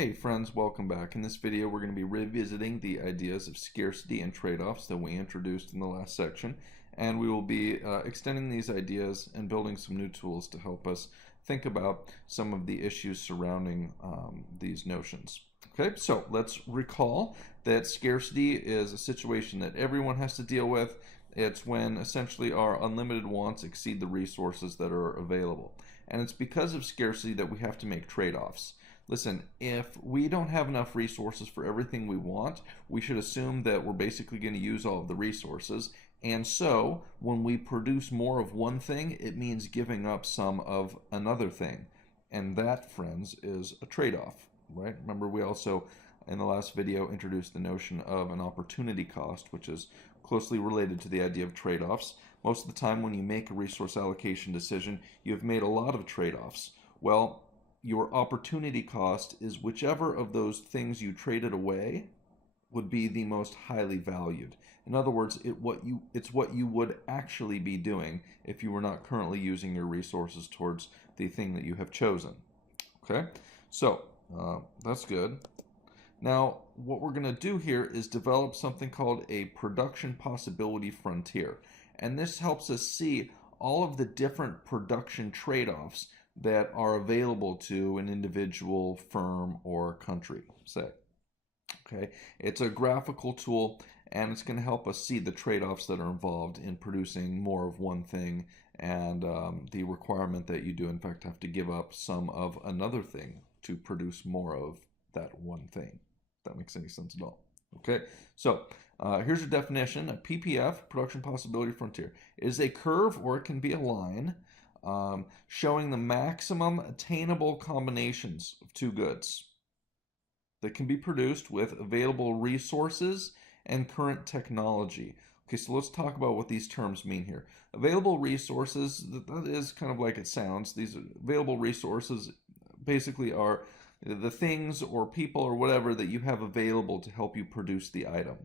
Hey friends, welcome back. In this video we're going to be revisiting the ideas of scarcity and trade-offs that we introduced in the last section, and we will be extending these ideas and building some new tools to help us think about some of the issues surrounding these notions. Okay, so let's recall that scarcity is a situation that everyone has to deal with. It's when essentially our unlimited wants exceed the resources that are available. And it's because of scarcity that we have to make trade-offs. Listen, if we don't have enough resources for everything we want, we should assume that we're basically going to use all of the resources. And so, when we produce more of one thing, it means giving up some of another thing. And that, friends, is a trade-off, right? Remember, we also, in the last video, introduced the notion of an opportunity cost, which is closely related to the idea of trade-offs. Most of the time when you make a resource allocation decision, you have made a lot of trade-offs. Well, your opportunity cost is whichever of those things you traded away would be the most highly valued. In other words, it's what you would actually be doing if you were not currently using your resources towards the thing that you have chosen. Okay, so that's good. Now, what we're going to do here is develop something called a production possibility frontier. And this helps us see all of the different production trade-offs that are available to an individual firm or country, say. Okay, it's a graphical tool, and it's going to help us see the trade-offs that are involved in producing more of one thing, and the requirement that you do in fact have to give up some of another thing to produce more of that one thing. If that makes any sense at all. Okay, so here's your definition. A PPF, production possibility frontier, is a curve, or it can be a line, showing the maximum attainable combinations of two goods that can be produced with available resources and current technology. Okay, so let's talk about what these terms mean here. Available resources, that is kind of like it sounds. These available resources basically are the things or people or whatever that you have available to help you produce the item.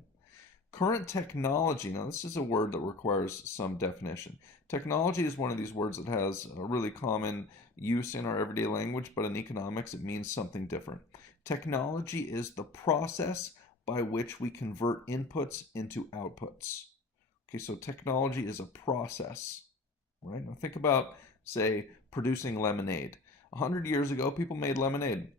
Current technology, now this is a word that requires some definition. Technology is one of these words that has a really common use in our everyday language, but in economics it means something different. Technology is the process by which we convert inputs into outputs. Okay, so technology is a process, right? Now think about, say, producing lemonade. 100 years ago, people made lemonade.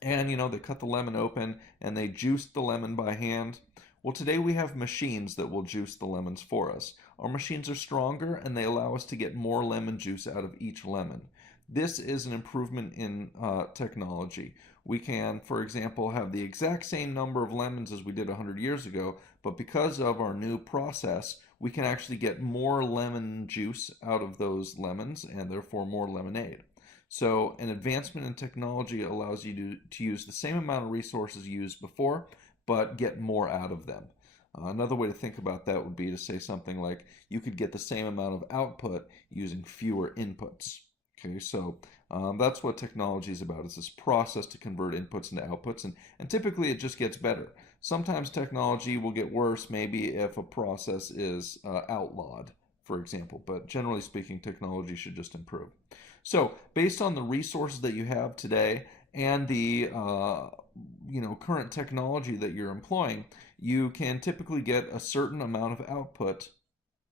And, they cut the lemon open and they juiced the lemon by hand. Well, today we have machines that will juice the lemons for us. Our machines are stronger and they allow us to get more lemon juice out of each lemon. This is an improvement in technology. We can, for example, have the exact same number of lemons as we did 100 years ago, but because of our new process, we can actually get more lemon juice out of those lemons and therefore more lemonade. So an advancement in technology allows you to use the same amount of resources used before, but get more out of them. Another way to think about that would be to say something like you could get the same amount of output using fewer inputs. Okay, so that's what technology is about. It's this process to convert inputs into outputs, and typically it just gets better. Sometimes technology will get worse, maybe if a process is outlawed, for example, but generally speaking, technology should just improve. So based on the resources that you have today and the current technology that you're employing, you can typically get a certain amount of output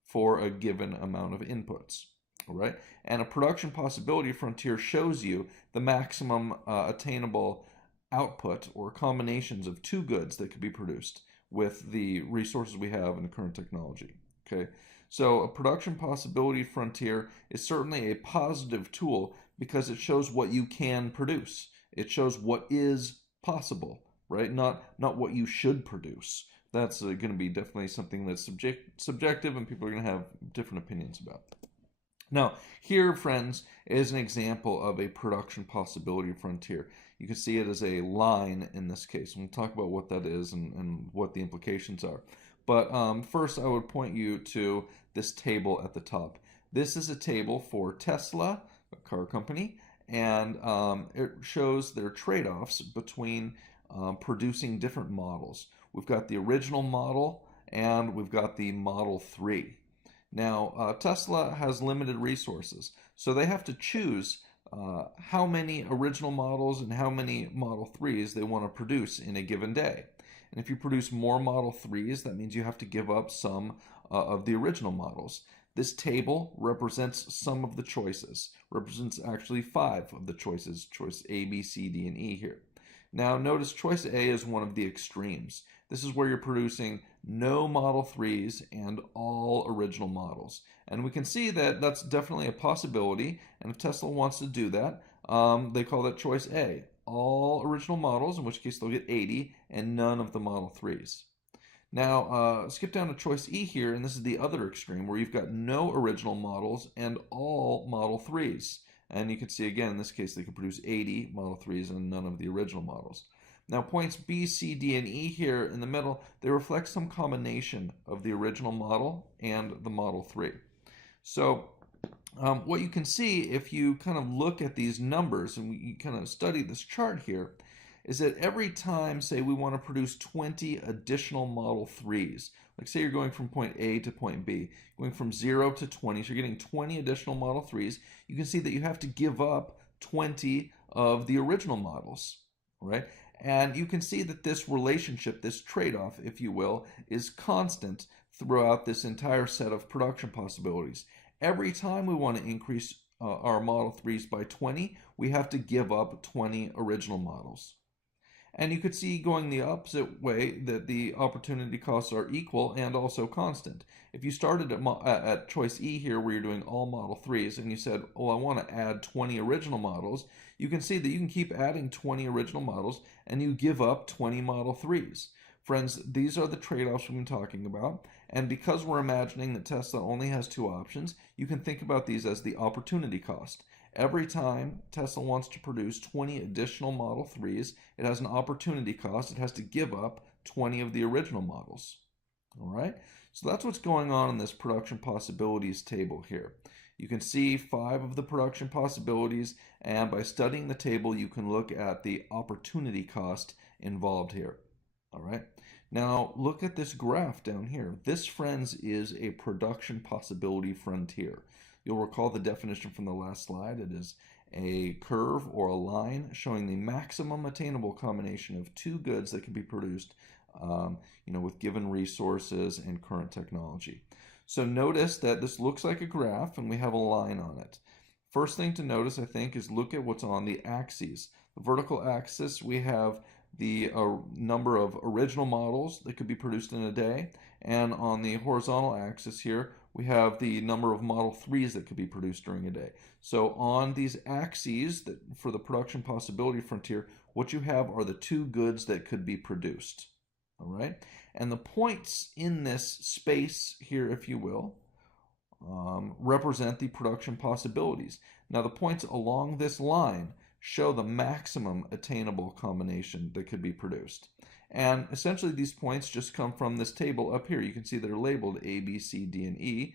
for a given amount of inputs. All right, and a production possibility frontier shows you the maximum attainable output or combinations of two goods that could be produced with the resources we have in the current technology. Okay, so a production possibility frontier is certainly a positive tool because it shows what you can produce. It shows what is possible, right? Not what you should produce. That's going to be definitely something that's subjective, and people are going to have different opinions about. Now, here, friends, is an example of a production possibility frontier. You can see it as a line in this case. We'll talk about what that is and what the implications are. But first, I would point you to this table at the top. This is a table for Tesla, a car company, and it shows their trade-offs between producing different models. We've got the original model, and we've got the Model 3. Now, Tesla has limited resources, so they have to choose how many original models and how many Model 3s they want to produce in a given day. And if you produce more Model 3s, that means you have to give up some of the original models. This table represents some of the choices, represents actually 5 of the choices, choice A, B, C, D, and E here. Now notice choice A is one of the extremes. This is where you're producing no Model 3s and all original models. And we can see that that's definitely a possibility, and if Tesla wants to do that, they call that choice A. All original models, in which case they'll get 80, and none of the Model 3s. Now, skip down to choice E here, and this is the other extreme, where you've got no original models and all Model 3s. And you can see, again, in this case, they could produce 80 Model 3s and none of the original models. Now, points B, C, D, and E here in the middle, they reflect some combination of the original model and the Model 3. So, what you can see if you kind of look at these numbers and you kind of study this chart here, is that every time, say, we want to produce 20 additional Model 3s, like say you're going from point A to point B, going from 0 to 20, so you're getting 20 additional Model 3s, you can see that you have to give up 20 of the original models, right? And you can see that this relationship, this trade-off, if you will, is constant throughout this entire set of production possibilities. Every time we want to increase our Model 3s by 20, we have to give up 20 original models. And you could see going the opposite way that the opportunity costs are equal and also constant. If you started at choice E here where you're doing all Model 3s and you said, oh, I want to add 20 original models, you can see that you can keep adding 20 original models and you give up 20 Model 3s. Friends, these are the trade-offs we've been talking about. And because we're imagining that Tesla only has 2 options, you can think about these as the opportunity cost. Every time Tesla wants to produce 20 additional Model 3s, it has an opportunity cost. It has to give up 20 of the original models. All right? So that's what's going on in this production possibilities table here. You can see 5 of the production possibilities, and by studying the table, you can look at the opportunity cost involved here. All right? Now, look at this graph down here. This, friends, is a production possibility frontier. You'll recall the definition from the last slide. It is a curve or a line showing the maximum attainable combination of 2 goods that can be produced with given resources and current technology. So notice that this looks like a graph and we have a line on it. First thing to notice, I think, is look at what's on the axes. The vertical axis, we have the number of original models that could be produced in a day, and on the horizontal axis here, we have the number of Model 3s that could be produced during a day. So on these axes for the production possibility frontier, what you have are the 2 goods that could be produced. All right? And the points in this space here, if you will, represent the production possibilities. Now the points along this line show the maximum attainable combination that could be produced. And essentially these points just come from this table up here. You can see they're labeled A, B, C, D, and E,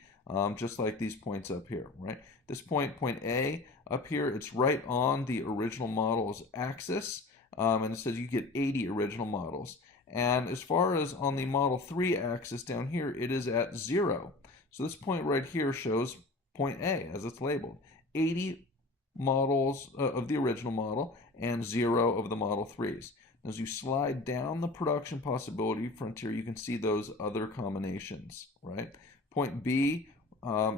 just like these points up here, right? This point A, up here, it's right on the original model's axis, and it says you get 80 original models. And as far as on the Model 3 axis down here, it is at 0. So this point right here shows point A, as it's labeled. 80 models of the original model and 0 of the Model 3s. As you slide down the production possibility frontier, you can see those other combinations, right? Point B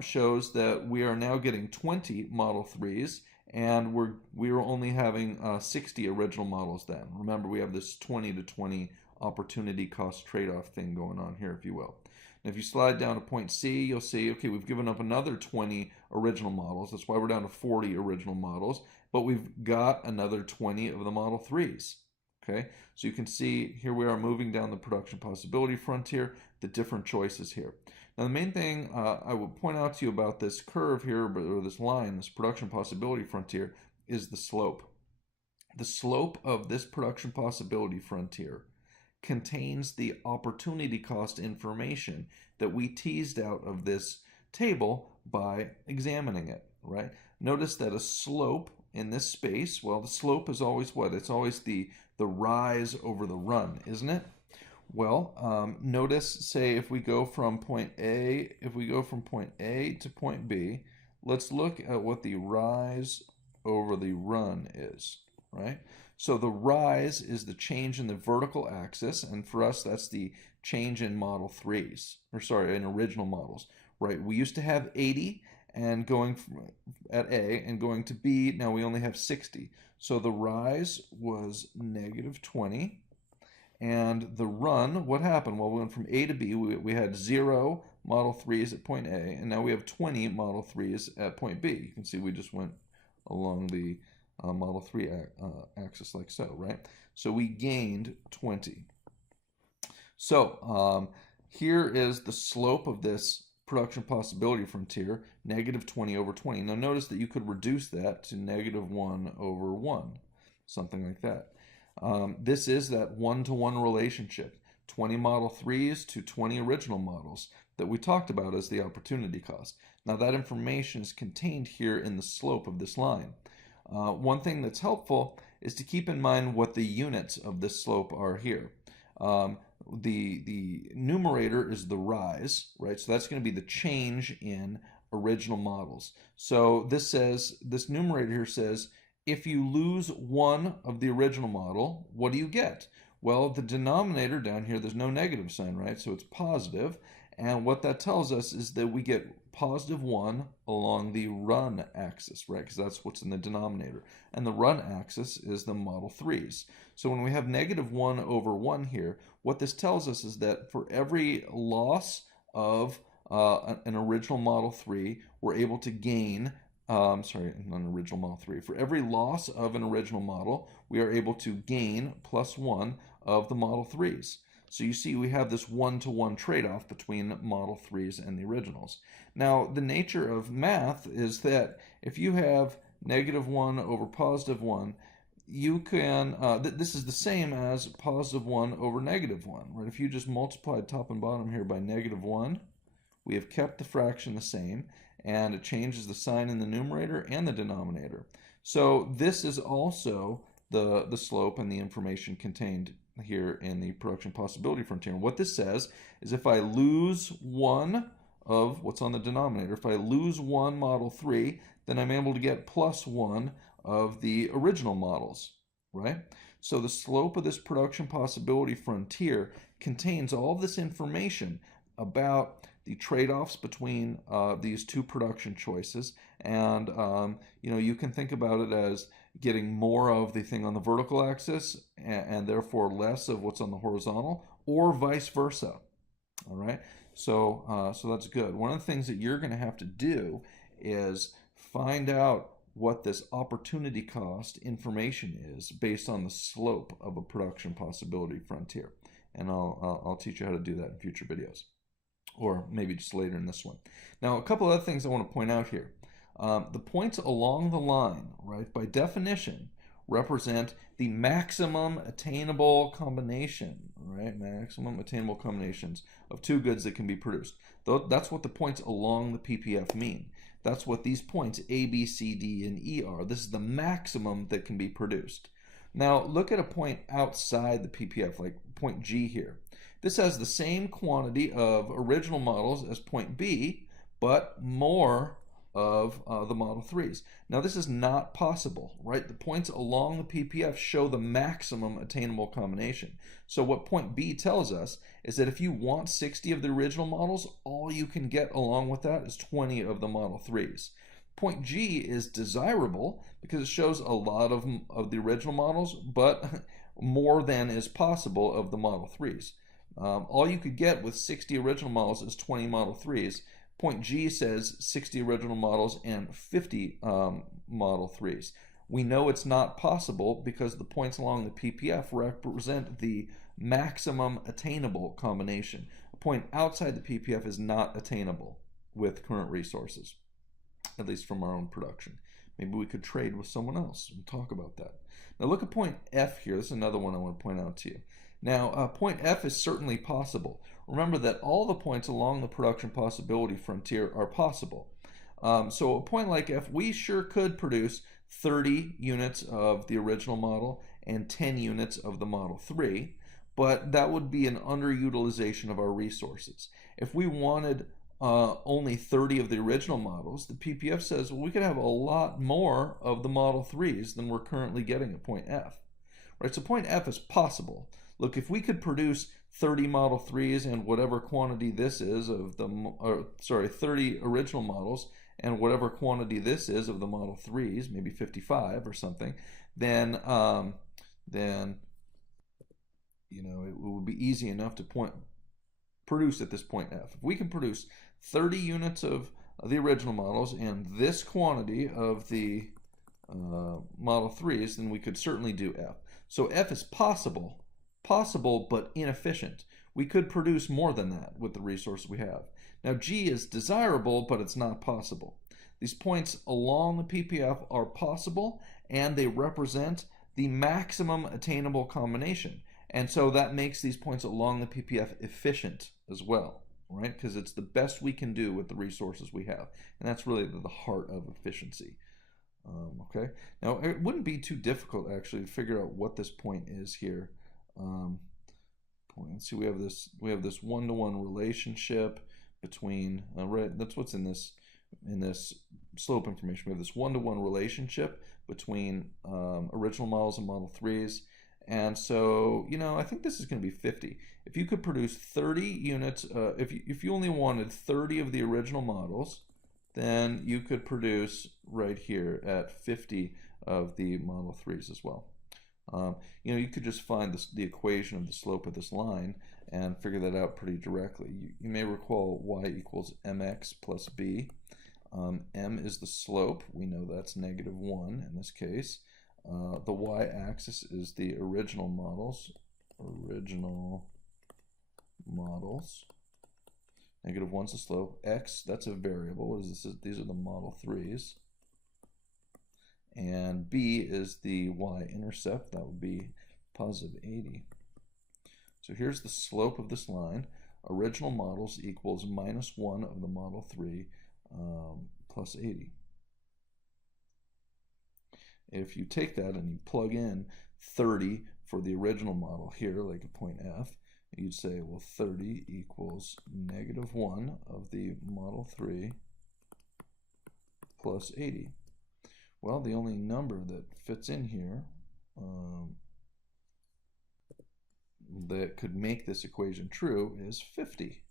shows that we are now getting 20 Model 3s, and we are only having 60 original models then. Remember, we have this 20 to 20 opportunity cost trade-off thing going on here, if you will. And if you slide down to point C, you'll see, okay, we've given up another 20 original models. That's why we're down to 40 original models, but we've got another 20 of the Model 3s. Okay, so you can see here we are moving down the production possibility frontier, the different choices here. Now the main thing I would point out to you about this curve here, or this line, this production possibility frontier, is the slope. The slope of this production possibility frontier contains the opportunity cost information that we teased out of this table by examining it, right? Notice that a slope in this space, well, the slope is always what? It's always the rise over the run, isn't it? Well, notice, say, if we go from point A to point B, let's look at what the rise over the run is, right? So the rise is the change in the vertical axis, and for us that's the change in Model 3s, or sorry, in original models, right? We used to have 80 and going from, at A and going to B, now we only have 60. So the rise was negative 20, and the run, what happened? Well, we went from A to B, we had 0 Model 3s at point A, and now we have 20 Model 3s at point B. You can see we just went along the Model 3 axis like so, right? So we gained 20. So here is the slope of this production possibility frontier, negative 20 over 20. Now notice that you could reduce that to negative 1 over 1, something like that. This is that one-to-one relationship, 20 Model 3s to 20 original models that we talked about as the opportunity cost. Now that information is contained here in the slope of this line. One thing that's helpful is to keep in mind what the units of this slope are here. The numerator is the rise, right? So that's going to be the change in original models. So this numerator here says, if you lose one of the original model, what do you get? Well, the denominator down here, there's no negative sign, right? So it's positive. And what that tells us is that we get positive 1 along the run axis, right? Because that's what's in the denominator. And the run axis is the Model 3s. So when we have negative 1 over 1 here, what this tells us is that for every loss of an original Model 3, we're able to gain, sorry, not an original Model 3. For every loss of an original model, we are able to gain plus 1 of the Model 3s. So you see we have this one-to-one trade-off between Model 3s and the originals. Now, the nature of math is that if you have negative 1 over positive 1, you can, this is the same as positive 1 over negative 1, right? If you just multiply top and bottom here by negative 1, we have kept the fraction the same, and it changes the sign in the numerator and the denominator. So this is also the slope and the information contained here in the production possibility frontier. And what this says is if I lose one of what's on the denominator, if I lose one Model 3, then I'm able to get plus 1 of the original models, right? So the slope of this production possibility frontier contains all of this information about the trade-offs between these two production choices, and you can think about it as getting more of the thing on the vertical axis and therefore less of what's on the horizontal, or vice versa. All right, so that's good. One of the things that you're going to have to do is find out what this opportunity cost information is based on the slope of a production possibility frontier, and I'll teach you how to do that in future videos, or maybe just later in this one. Now, a couple other things I want to point out here. The points along the line, right, by definition, represent the maximum attainable combination, right? Maximum attainable combinations of two goods that can be produced. That's what the points along the PPF mean. That's what these points A, B, C, D, and E are. This is the maximum that can be produced. Now, look at a point outside the PPF, like point G here. This has the same quantity of original models as point B, but more of the Model 3s. Now this is not possible, right? The points along the PPF show the maximum attainable combination. So what point B tells us is that if you want 60 of the original models, all you can get along with that is 20 of the Model 3s. Point G is desirable because it shows a lot of the original models, but more than is possible of the Model 3s. All you could get with 60 original models is 20 Model 3s. Point G says 60 original models and 50 Model 3s. We know it's not possible because the points along the PPF represent the maximum attainable combination. A point outside the PPF is not attainable with current resources, at least from our own production. Maybe we could trade with someone else and talk about that. Now look at point F here. This is another one I want to point out to you. Now, point F is certainly possible. Remember that all the points along the production possibility frontier are possible. So a point like F, we sure could produce 30 units of the original model and 10 units of the Model 3, but that would be an underutilization of our resources. If we wanted only 30 of the original models, the PPF says, well, we could have a lot more of the Model 3s than we're currently getting at point F. Right, so point F is possible. Look, if we could produce 30 Model 3s and whatever quantity this is of the, 30 original models and whatever quantity this is of the Model 3s, maybe 55 or something, then it would be easy enough to produce at this point F. If we can produce 30 units of the original models and this quantity of the Model 3s, then we could certainly do F. So F is possible but inefficient. We could produce more than that with the resources we have. Now G is desirable, but it's not possible. These points along the PPF are possible, and they represent the maximum attainable combination. And so that makes these points along the PPF efficient as well, right? Because it's the best we can do with the resources we have. And that's really the heart of efficiency. Okay, now it wouldn't be too difficult actually to figure out what this point is here. Let's see, we have this one-to-one relationship between right. That's what's in this slope information. We have this one-to-one relationship between original models and Model 3s. And so, I think this is going to be 50. If you could produce 30 units, if you only wanted 30 of the original models, then you could produce right here at 50 of the Model 3s as well. You could just find the equation of the slope of this line and figure that out pretty directly. You may recall y equals mx plus b. M is the slope. We know that's -1 in this case. The y-axis is the original models. -1's the slope. X, that's a variable. What is this? These are the Model 3s. And B is the y-intercept. That would be +80. So here's the slope of this line. Original models equals -1 of the Model 3 plus 80. If you take that and you plug in 30 for the original model here, like at point F, you'd say, well, 30 equals -1 of the Model 3 plus 80. Well, the only number that fits in here that could make this equation true is 50.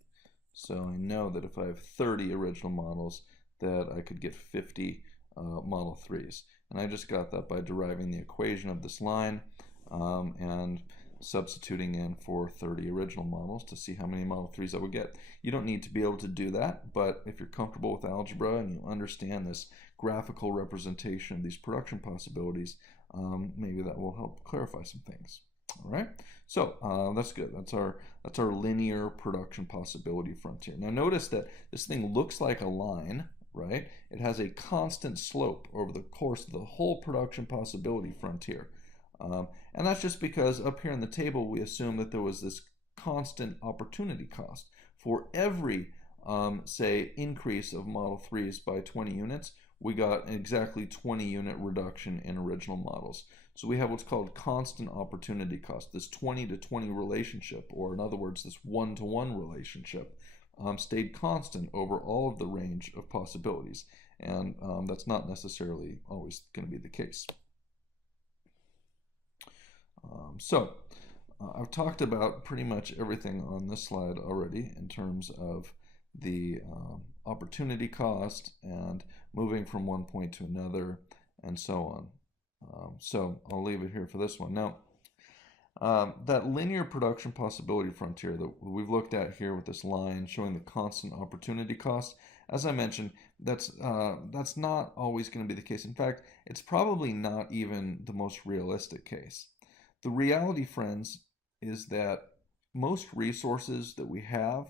So I know that if I have 30 original models, that I could get 50 Model 3s. And I just got that by deriving the equation of this line and substituting in for 30 original models to see how many Model 3s I would get. You don't need to be able to do that, but if you're comfortable with algebra and you understand this graphical representation of these production possibilities, maybe that will help clarify some things. All right, so that's good. That's our linear production possibility frontier. Now notice that this thing looks like a line, right? It has a constant slope over the course of the whole production possibility frontier. And that's just because up here in the table we assume that there was this constant opportunity cost. For every, say, increase of Model 3s by 20 units, we got an exactly 20 unit reduction in original models. So we have what's called constant opportunity cost, this 20 to 20 relationship, or in other words, this 1-to-1 relationship, stayed constant over all of the range of possibilities. And that's not necessarily always going to be the case. I've talked about pretty much everything on this slide already in terms of the opportunity cost and moving from one point to another and so on. So I'll leave it here for this one. Now, that linear production possibility frontier that we've looked at here with this line showing the constant opportunity cost, as I mentioned, that's not always going to be the case. In fact, it's probably not even the most realistic case. The reality, friends, is that most resources that we have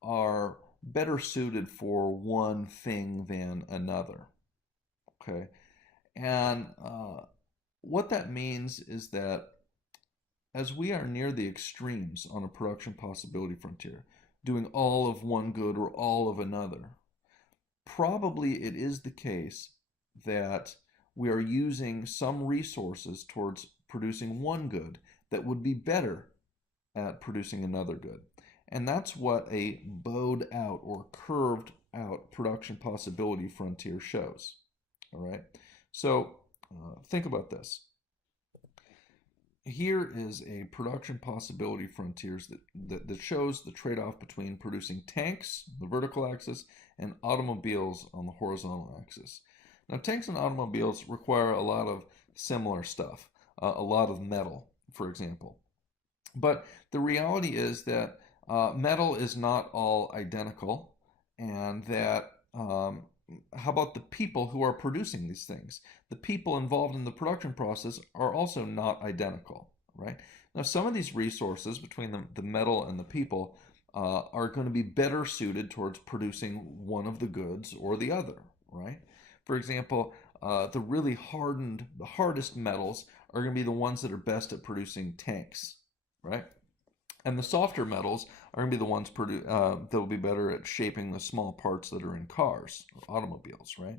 are better suited for one thing than another. Okay, and what that means is that as we are near the extremes on a production possibility frontier, doing all of one good or all of another, probably it is the case that we are using some resources towards producing one good that would be better at producing another good. And that's what a bowed out or curved out production possibility frontier shows. All right, so think about this. Here is a production possibility frontiers that shows the trade-off between producing tanks, the vertical axis, and automobiles on the horizontal axis. Now, tanks and automobiles require a lot of similar stuff, a lot of metal, for example. But the reality is that metal is not all identical, and that how about the people who are producing these things? The people involved in the production process are also not identical, right? Now, some of these resources between the metal and the people are going to be better suited towards producing one of the goods or the other, right? For example, the really the hardest metals are going to be the ones that are best at producing tanks, right? And the softer metals are going to be the ones that will be better at shaping the small parts that are in cars or automobiles, right?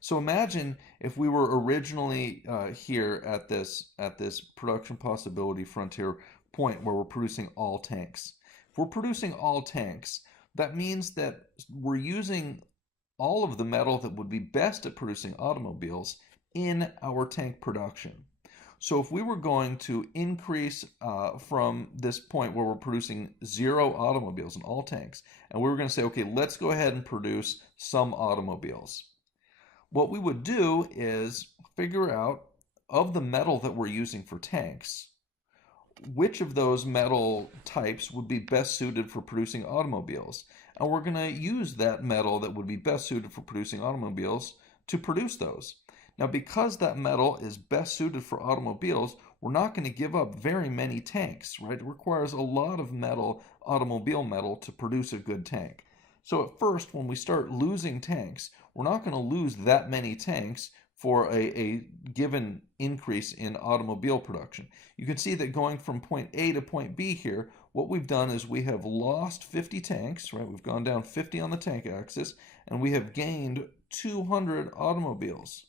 So imagine if we were originally here at this production possibility frontier point where we're producing all tanks. If we're producing all tanks, that means that we're using all of the metal that would be best at producing automobiles in our tank production. So if we were going to increase from this point where we're producing 0 automobiles in all tanks, and we were going to say, okay, let's go ahead and produce some automobiles. What we would do is figure out, of the metal that we're using for tanks, which of those metal types would be best suited for producing automobiles. And we're going to use that metal that would be best suited for producing automobiles to produce those. Now, because that metal is best suited for automobiles, we're not going to give up very many tanks, right? It requires a lot of metal, automobile metal, to produce a good tank. So at first, when we start losing tanks, we're not going to lose that many tanks for a given increase in automobile production. You can see that going from point A to point B here, what we've done is we have lost 50 tanks, right? We've gone down 50 on the tank axis, and we have gained 200 automobiles.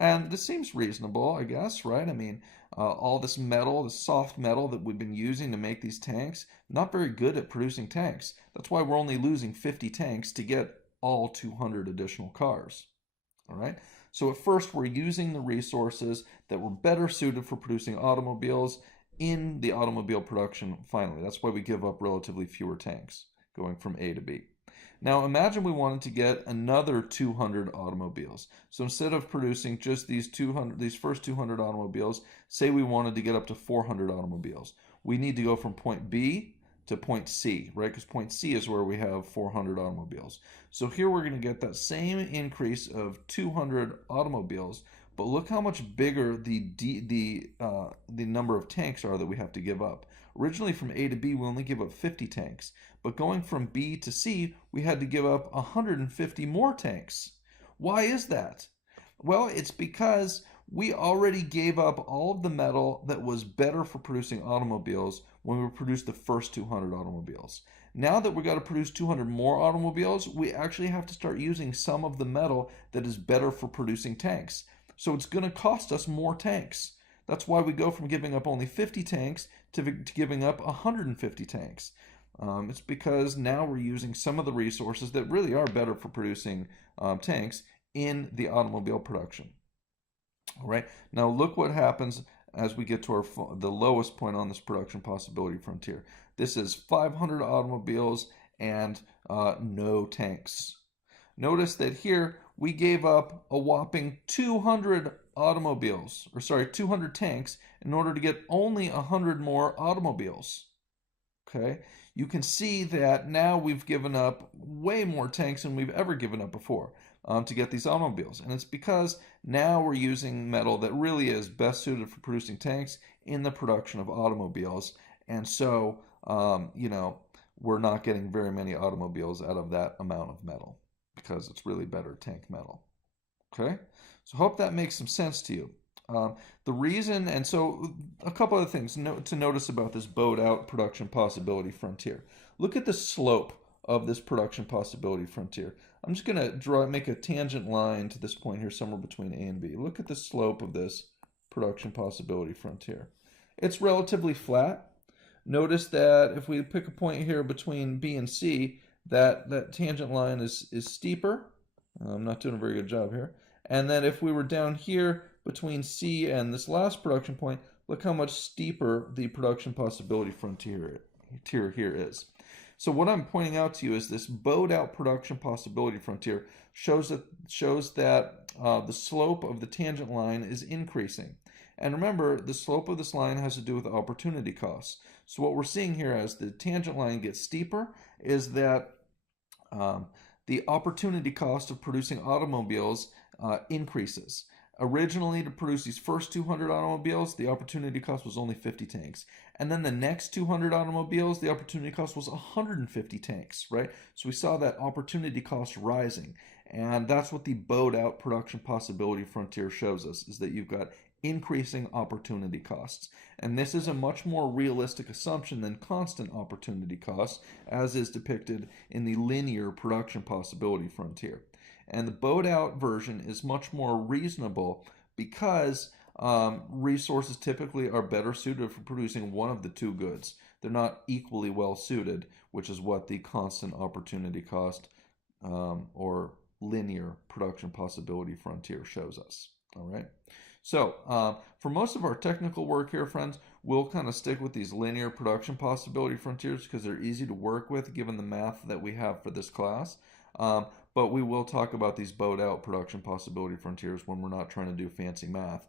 And this seems reasonable, I guess, right? I mean, all this metal, this soft metal that we've been using to make these tanks, not very good at producing tanks. That's why we're only losing 50 tanks to get all 200 additional cars. All right? So at first, we're using the resources that were better suited for producing automobiles in the automobile production finally. That's why we give up relatively fewer tanks, going from A to B. Now imagine we wanted to get another 200 automobiles. So instead of producing just these first 200 automobiles, say we wanted to get up to 400 automobiles. We need to go from point B to point C, right? Because point C is where we have 400 automobiles. So here we're going to get that same increase of 200 automobiles, but look how much bigger the number of tanks are that we have to give up. Originally from A to B, we only give up 50 tanks. But going from B to C, we had to give up 150 more tanks. Why is that? Well, it's because we already gave up all of the metal that was better for producing automobiles when we produced the first 200 automobiles. Now that we've got to produce 200 more automobiles, we actually have to start using some of the metal that is better for producing tanks. So it's going to cost us more tanks. That's why we go from giving up only 50 tanks to giving up 150 tanks. It's because now we're using some of the resources that really are better for producing tanks in the automobile production. All right. Now look what happens as we get to the lowest point on this production possibility frontier. This is 500 automobiles and no tanks. Notice that here we gave up a whopping 200 200 tanks in order to get only 100 more automobiles. Okay, you can see that now we've given up way more tanks than we've ever given up before to get these automobiles. And it's because now we're using metal that really is best suited for producing tanks in the production of automobiles. And so, we're not getting very many automobiles out of that amount of metal because it's really better tank metal. Okay, so hope that makes some sense to you. The reason, and so a couple other things to notice about this bowed out production possibility frontier. Look at the slope of this production possibility frontier. I'm just going to make a tangent line to this point here somewhere between A and B. Look at the slope of this production possibility frontier. It's relatively flat. Notice that if we pick a point here between B and C, that tangent line is steeper. I'm not doing a very good job here. And then if we were down here between C and this last production point, look how much steeper the production possibility frontier here is. So what I'm pointing out to you is this bowed out production possibility frontier shows that the slope of the tangent line is increasing. And remember, the slope of this line has to do with opportunity costs. So what we're seeing here as the tangent line gets steeper is that the opportunity cost of producing automobiles increases. Originally, to produce these first 200 automobiles, the opportunity cost was only 50 tanks. And then the next 200 automobiles, the opportunity cost was 150 tanks, right? So we saw that opportunity cost rising. And that's what the bowed out production possibility frontier shows us, is that you've got increasing opportunity costs. And this is a much more realistic assumption than constant opportunity costs, as is depicted in the linear production possibility frontier. And the bowed out version is much more reasonable because resources typically are better suited for producing one of the two goods. They're not equally well suited, which is what the constant opportunity cost or linear production possibility frontier shows us. All right. So for most of our technical work here, friends, we'll kind of stick with these linear production possibility frontiers because they're easy to work with given the math that we have for this class. But we will talk about these bowed out production possibility frontiers when we're not trying to do fancy math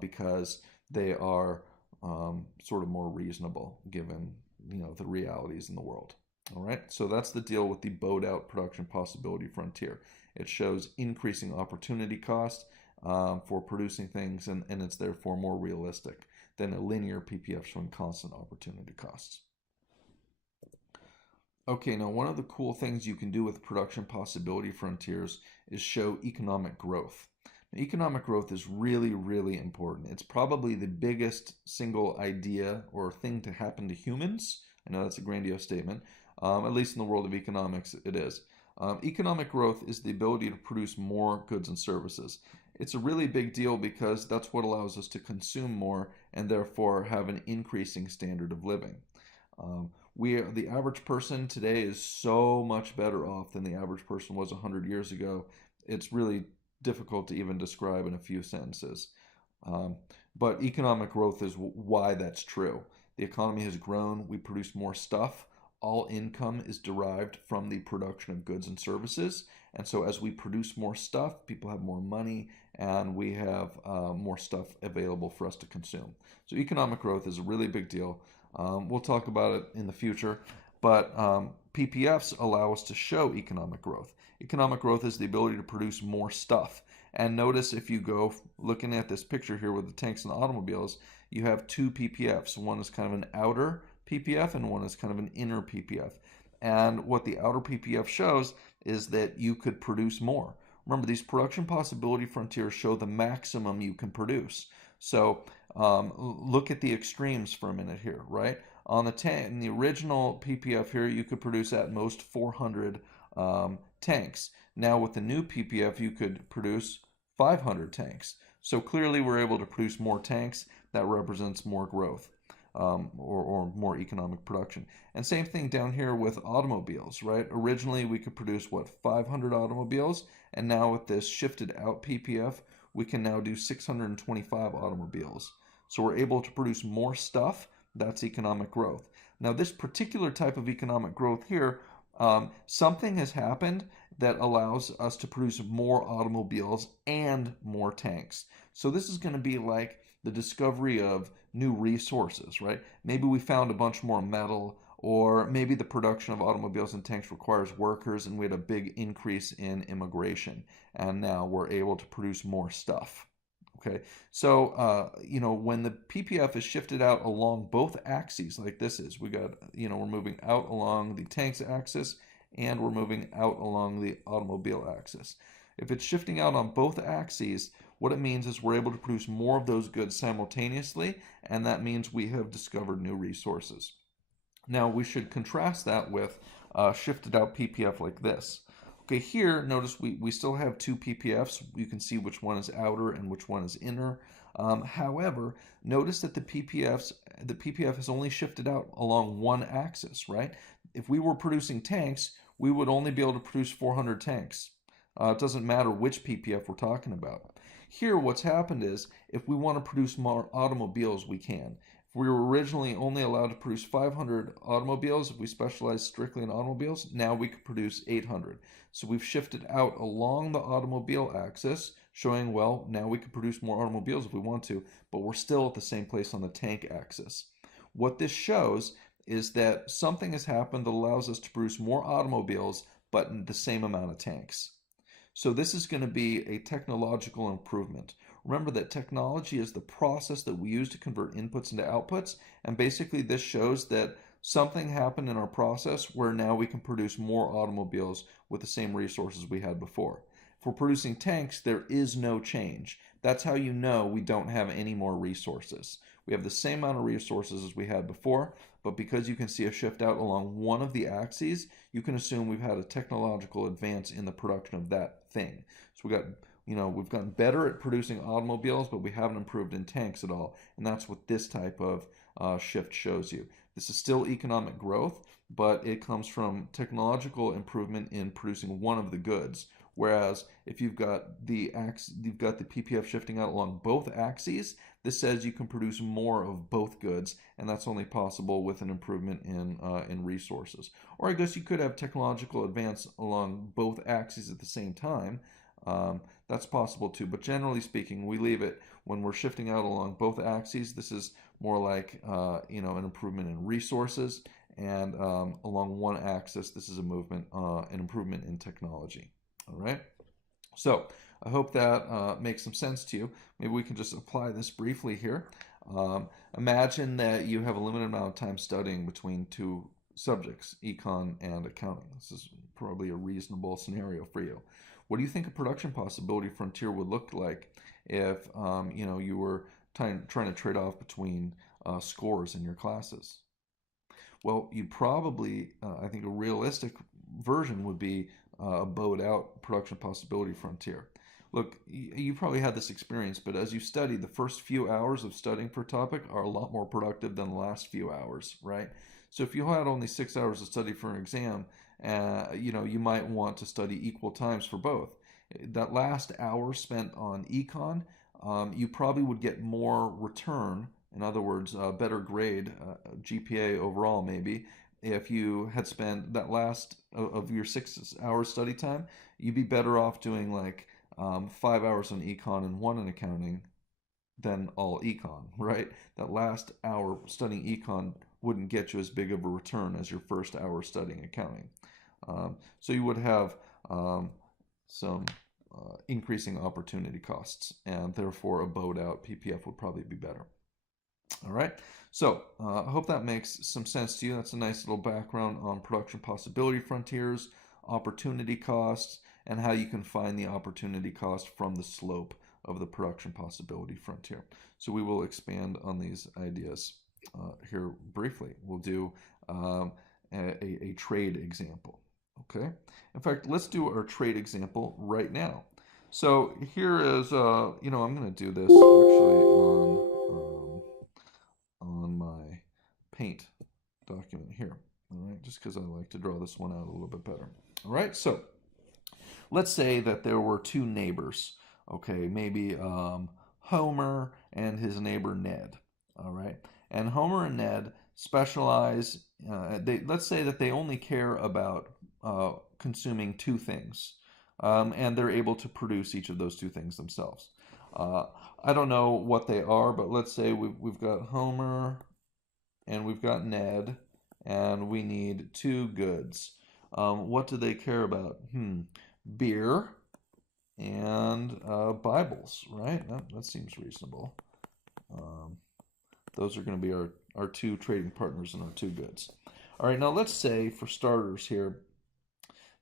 because they are sort of more reasonable given the realities in the world. All right, so that's the deal with the bowed out production possibility frontier. It shows increasing opportunity cost for producing things, and it's therefore more realistic than a linear PPF showing constant opportunity costs. Okay, now one of the cool things you can do with production possibility frontiers is show economic growth. Now, economic growth is really, really important. It's probably the biggest single idea or thing to happen to humans. I know that's a grandiose statement. At least in the world of economics, it is. Economic growth is the ability to produce more goods and services. It's a really big deal because that's what allows us to consume more and therefore have an increasing standard of living. The average person today is so much better off than the average person was 100 years ago. It's really difficult to even describe in a few sentences. But economic growth is why that's true. The economy has grown. We produce more stuff. All income is derived from the production of goods and services. And so as we produce more stuff, people have more money and we have more stuff available for us to consume. So economic growth is a really big deal. We'll talk about it in the future, but PPFs allow us to show economic growth. Economic growth is the ability to produce more stuff. And notice if you go looking at this picture here with the tanks and the automobiles, you have two PPFs. One is kind of an outer PPF and one is kind of an inner PPF. And what the outer PPF shows is that you could produce more. Remember, these production possibility frontiers show the maximum you can produce. So look at the extremes for a minute here, right? In the original PPF here, you could produce at most 400 tanks. Now with the new PPF, you could produce 500 tanks. So clearly we're able to produce more tanks. That represents more growth or more economic production. And same thing down here with automobiles, right? Originally we could produce, 500 automobiles? And now with this shifted out PPF, we can now do 625 automobiles. So we're able to produce more stuff. That's economic growth. Now this particular type of economic growth here, something has happened that allows us to produce more automobiles and more tanks. So this is going to be like the discovery of new resources, right? Maybe we found a bunch more metal, or maybe the production of automobiles and tanks requires workers and we had a big increase in immigration and now we're able to produce more stuff. Okay, so when the PPF is shifted out along both axes like this is, we're moving out along the tanks axis and we're moving out along the automobile axis. If it's shifting out on both axes, what it means is we're able to produce more of those goods simultaneously, and that means we have discovered new resources. Now we should contrast that with shifted out PPF like this. Okay, here, notice we still have two PPFs. You can see which one is outer and which one is inner. However, notice that the PPF has only shifted out along one axis, right? If we were producing tanks, we would only be able to produce 400 tanks. It doesn't matter which PPF we're talking about. Here, what's happened is, if we want to produce more automobiles, we can. If we were originally only allowed to produce 500 automobiles, if we specialized strictly in automobiles, now we could produce 800. So we've shifted out along the automobile axis, showing, well, now we can produce more automobiles if we want to, but we're still at the same place on the tank axis. What this shows is that something has happened that allows us to produce more automobiles, but in the same amount of tanks. So this is going to be a technological improvement. Remember that technology is the process that we use to convert inputs into outputs, and basically this shows that something happened in our process where now we can produce more automobiles with the same resources we had before. If we're producing tanks, there is no change. That's how you know we don't have any more resources. We have the same amount of resources as we had before, but because you can see a shift out along one of the axes, you can assume we've had a technological advance in the production of that thing. So we've gotten better at producing automobiles, but we haven't improved in tanks at all, and that's what this type of shift shows you. This is still economic growth, but it comes from technological improvement in producing one of the goods. Whereas if you've got the PPF shifting out along both axes, this says you can produce more of both goods, and that's only possible with an improvement in resources. Or I guess you could have technological advance along both axes at the same time. That's possible too, but generally speaking, we leave it when we're shifting out along both axes. This is more like an improvement in resources, and along one axis, this is an improvement in technology. All right. So I hope that makes some sense to you. Maybe we can just apply this briefly here. Imagine that you have a limited amount of time studying between two subjects, Econ and accounting. This is probably a reasonable scenario for you. What do you think a production possibility frontier would look like if you were trying to trade off between scores in your classes? Well, you'd probably, I think a realistic version would be a bowed out production possibility frontier. Look, you probably had this experience, but as you study, the first few hours of studying for a topic are a lot more productive than the last few hours, right? So if you had only 6 hours to study for an exam, you might want to study equal times for both. That last hour spent on econ, you probably would get more return. In other words, a better grade, GPA overall maybe, if you had spent that last of your 6 hours study time, you'd be better off doing like 5 hours on econ and 1 in accounting than all econ, right? That last hour studying econ wouldn't get you as big of a return as your first hour studying accounting. So you would have some increasing opportunity costs, and therefore a bowed out PPF would probably be better. All right, so I hope that makes some sense to you. That's a nice little background on production possibility frontiers, opportunity costs, and how you can find the opportunity cost from the slope of the production possibility frontier. So we will expand on these ideas here briefly. We'll do a trade example. Okay. In fact, let's do our trade example right now. So here is, I'm going to do this actually on my Paint document here. All right, just because I like to draw this one out a little bit better. All right, so let's say that there were two neighbors. Okay, maybe Homer and his neighbor Ned. All right, and Homer and Ned specialize. Let's say that they only care about consuming two things, and they're able to produce each of those two things themselves. I don't know what they are, but let's say we've got Homer and we've got Ned, and we need two goods. What do they care about? Beer and Bibles, right? That seems reasonable. Those are going to be our two trading partners and our two goods. All right, now let's say, for starters here,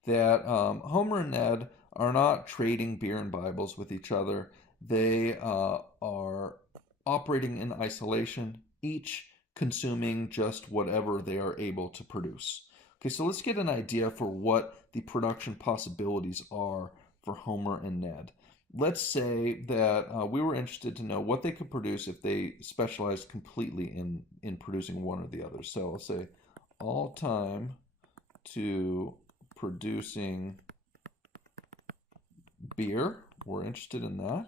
that Homer and Ned are not trading beer and Bibles with each other. They are operating in isolation, each consuming just whatever they are able to produce. Okay, so let's get an idea for what the production possibilities are for Homer and Ned. Let's say that we were interested to know what they could produce if they specialized completely in producing one or the other. So I'll say all time to producing beer. We're interested in that.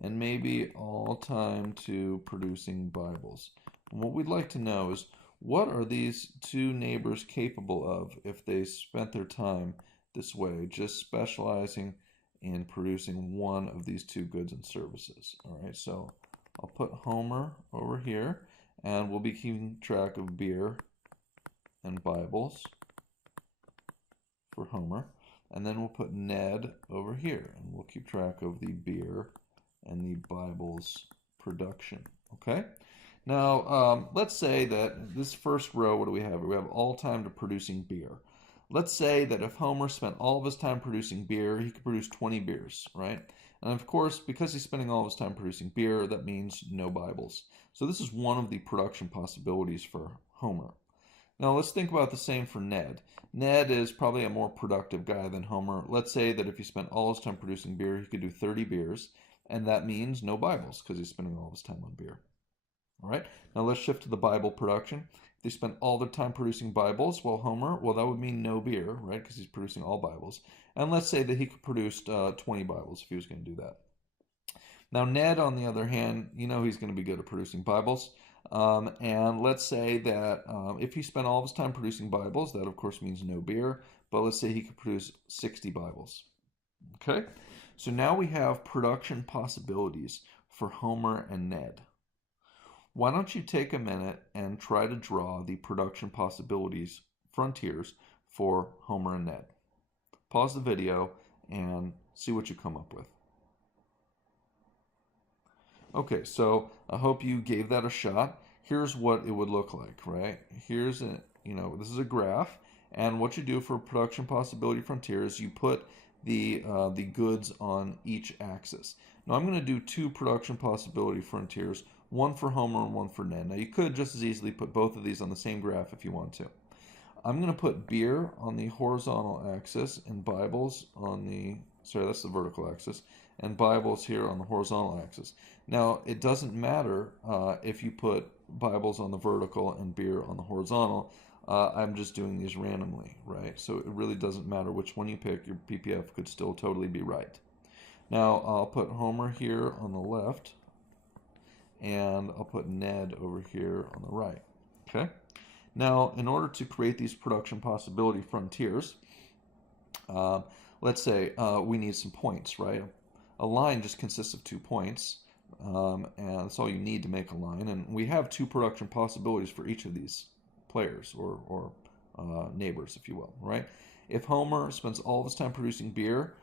And maybe all time to producing Bibles. And what we'd like to know is, what are these two neighbors capable of if they spent their time this way, just specializing in producing one of these two goods and services? All right, so I'll put Homer over here, and we'll be keeping track of beer and Bibles for Homer. And then we'll put Ned over here, and we'll keep track of the beer and the Bible's production. Okay? Now, let's say that this first row, what do we have? We have all time to producing beer. Let's say that if Homer spent all of his time producing beer, he could produce 20 beers, right? And of course, because he's spending all of his time producing beer, that means no Bibles. So this is one of the production possibilities for Homer. Now let's think about the same for Ned. Ned is probably a more productive guy than Homer. Let's say that if he spent all his time producing beer, he could do 30 beers, and that means no Bibles because he's spending all his time on beer. All right, now let's shift to the Bible production. If they spent all their time producing Bibles, well, Homer, well, that would mean no beer, right, because he's producing all Bibles. And let's say that he could produce 20 Bibles if he was going to do that. Now, Ned, on the other hand, you know he's going to be good at producing Bibles. And let's say that if he spent all of his time producing Bibles, that of course means no beer, but let's say he could produce 60 Bibles. Okay, so now we have production possibilities for Homer and Ned. Why don't you take a minute and try to draw the production possibilities frontiers for Homer and Ned? Pause the video and see what you come up with. Okay, so I hope you gave that a shot. Here's what it would look like, right? Here's a, this is a graph, and what you do for production possibility frontiers, you put the goods on each axis. Now I'm going to do two production possibility frontiers, one for Homer and one for Ned. Now you could just as easily put both of these on the same graph if you want to. I'm going to put beer on the horizontal axis and Bibles on the, sorry, that's the vertical axis, and Bibles here on the horizontal axis. Now, it doesn't matter if you put Bibles on the vertical and beer on the horizontal. I'm just doing these randomly, right? So it really doesn't matter which one you pick. Your PPF could still totally be right. Now, I'll put Homer here on the left, and I'll put Ned over here on the right, okay? Now, in order to create these production possibility frontiers, let's say we need some points, right? A line just consists of 2 points, and that's all you need to make a line. And we have 2 production possibilities for each of these players or neighbors, if you will, right? If Homer spends all of his time producing beer,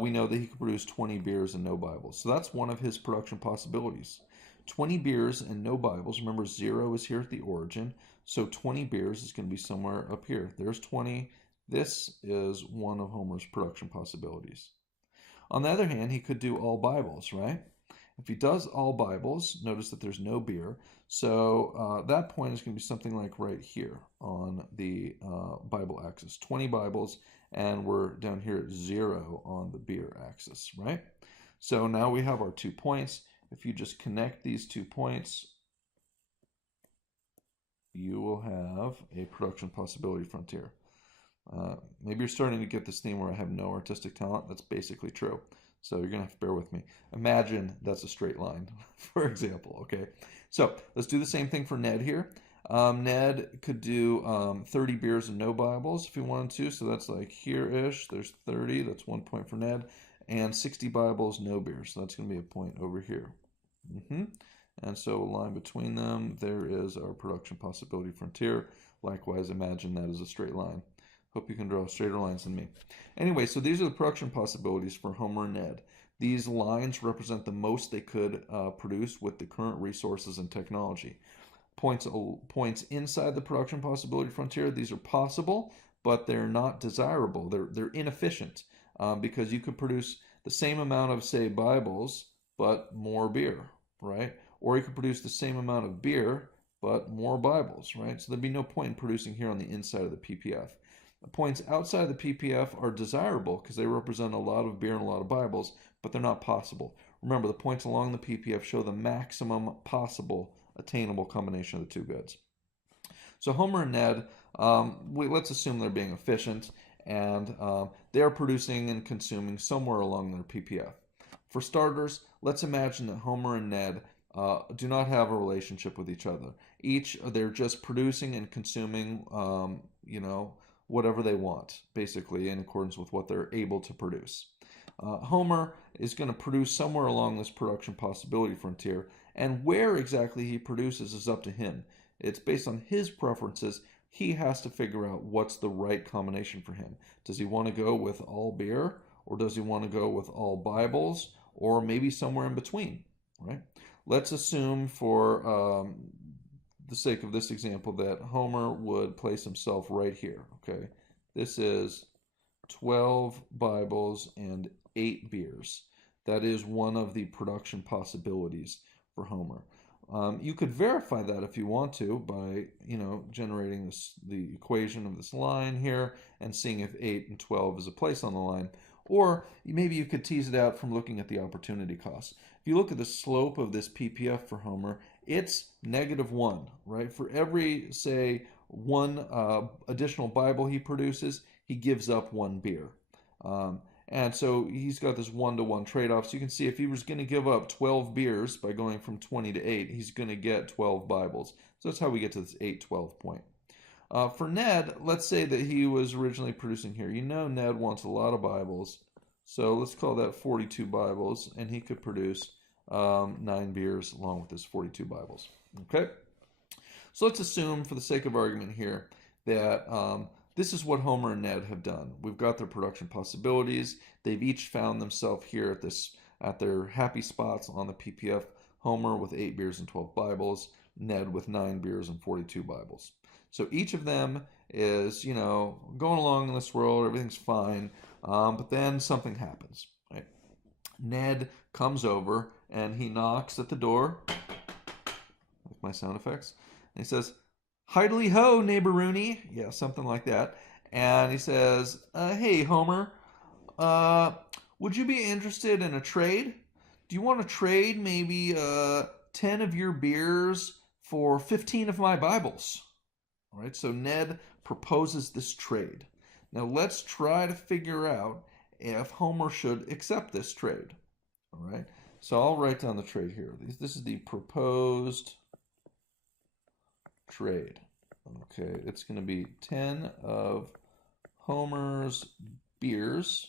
we know that he could produce 20 beers and no Bibles. So that's one of his production possibilities. 20 beers and no Bibles. Remember, 0 is here at the origin. So 20 beers is going to be somewhere up here. There's 20. This is one of Homer's production possibilities. On the other hand, he could do all Bibles, right? If he does all Bibles, notice that there's no beer. So that point is going to be something like right here on the Bible axis. 20 Bibles, and we're down here at 0 on the beer axis, right? So now we have our 2 points. If you just connect these 2 points, you will have a production possibility frontier. Maybe you're starting to get this theme where I have no artistic talent. That's basically true. So you're going to have to bear with me. Imagine that's a straight line, for example, okay? So let's do the same thing for Ned here. Ned could do 30 beers and no Bibles if he wanted to. So that's like here-ish. There's 30. That's 1 point for Ned. And 60 Bibles, no beer. So that's going to be a point over here. And so a line between them, there is our production possibility frontier. Likewise, imagine that as a straight line. Hope you can draw straighter lines than me. Anyway, so these are the production possibilities for Homer and Ned. These lines represent the most they could produce with the current resources and technology. Points inside the production possibility frontier, these are possible, but they're not desirable. They're inefficient because you could produce the same amount of, say, Bibles, but more beer, right? Or you could produce the same amount of beer, but more Bibles, right? So there'd be no point in producing here on the inside of the PPF. The points outside the PPF are desirable because they represent a lot of beer and a lot of Bibles, but they're not possible. Remember, the points along the PPF show the maximum possible attainable combination of the two goods. So Homer and Ned, let's assume they're being efficient, and they are producing and consuming somewhere along their PPF. For starters, let's imagine that Homer and Ned do not have a relationship with each other. They're just producing and consuming, whatever they want, basically, in accordance with what they're able to produce. Homer is going to produce somewhere along this production possibility frontier, and where exactly he produces is up to him. It's based on his preferences. He has to figure out what's the right combination for him. Does he want to go with all beer, or does he want to go with all Bibles, or maybe somewhere in between, right? Let's assume for the sake of this example that Homer would place himself right here, okay? This is 12 Bibles and 8 beers. That is one of the production possibilities for Homer. You could verify that if you want to by, generating the equation of this line here and seeing if 8 and 12 is a place on the line. Or maybe you could tease it out from looking at the opportunity cost. If you look at the slope of this PPF for Homer, it's -1, right? For every, say, one additional Bible he produces, he gives up one beer. And so he's got this 1-to-1 trade-off. So you can see if he was going to give up 12 beers by going from 20 to 8, he's going to get 12 Bibles. So that's how we get to this 8-12 point. For Ned, let's say that he was originally producing here. Ned wants a lot of Bibles. So let's call that 42 Bibles. And he could produce 9 beers along with his 42 Bibles. Okay? So let's assume, for the sake of argument here, that this is what Homer and Ned have done. We've got their production possibilities. They've each found themselves here at their happy spots on the PPF. Homer with 8 beers and 12 Bibles. Ned with 9 beers and 42 Bibles. So each of them is, going along in this world. Everything's fine. But then something happens, right? Ned comes over and he knocks at the door, like my sound effects, and he says, "Hidely ho, neighbor Rooney." Yeah, something like that. And he says, "Hey, Homer, would you be interested in a trade? Do you want to trade maybe 10 of your beers for 15 of my Bibles?" All right, so Ned proposes this trade. Now let's try to figure out if Homer should accept this trade. All right, so I'll write down the trade here. This is the proposed trade. Okay, it's going to be 10 of Homer's beers.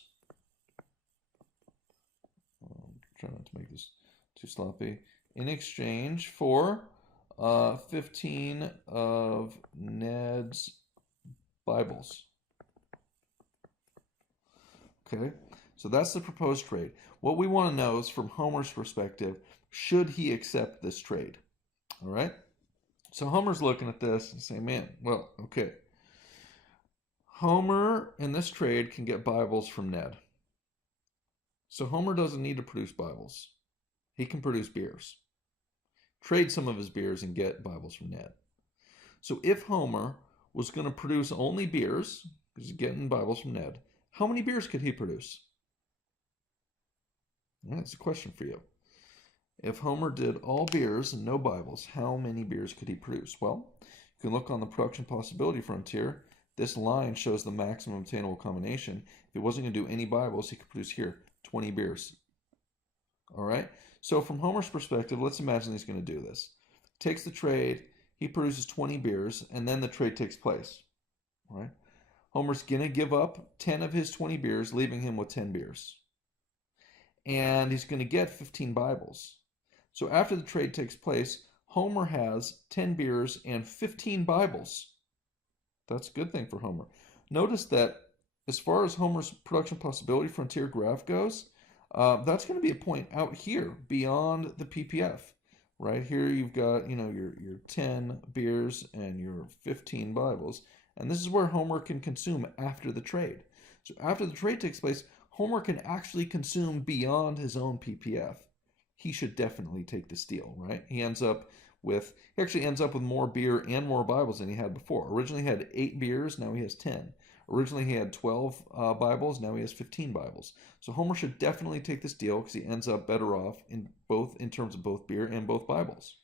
Try not to make this too sloppy. In exchange for 15 of Ned's Bibles. Okay, so that's the proposed trade. What we want to know is, from Homer's perspective, should he accept this trade? All right? So Homer's looking at this and saying, man, well, okay. Homer in this trade can get Bibles from Ned. So Homer doesn't need to produce Bibles. He can produce beers. Trade some of his beers and get Bibles from Ned. So if Homer was going to produce only beers, because he's getting Bibles from Ned, how many beers could he produce? That's a question for you. If Homer did all beers and no Bibles, how many beers could he produce? Well, you can look on the production possibility frontier. This line shows the maximum obtainable combination. If he wasn't going to do any Bibles, he could produce here 20 beers. All right? So from Homer's perspective, let's imagine he's going to do this. Takes the trade, he produces 20 beers, and then the trade takes place. All right? Homer's going to give up 10 of his 20 beers, leaving him with 10 beers. And he's going to get 15 Bibles. So after the trade takes place, Homer has 10 beers and 15 Bibles. That's a good thing for Homer. Notice that as far as Homer's production possibility frontier graph goes, that's going to be a point out here beyond the PPF. Right here you've got, your 10 beers and your 15 Bibles. And this is where Homer can consume after the trade. So after the trade takes place, Homer can actually consume beyond his own PPF. He should definitely take this deal, right? He actually ends up with more beer and more Bibles than he had before. Originally he had 8 beers, now he has 10. Originally he had 12 Bibles, now he has 15 Bibles. So Homer should definitely take this deal because he ends up better off in terms of both beer and both Bibles.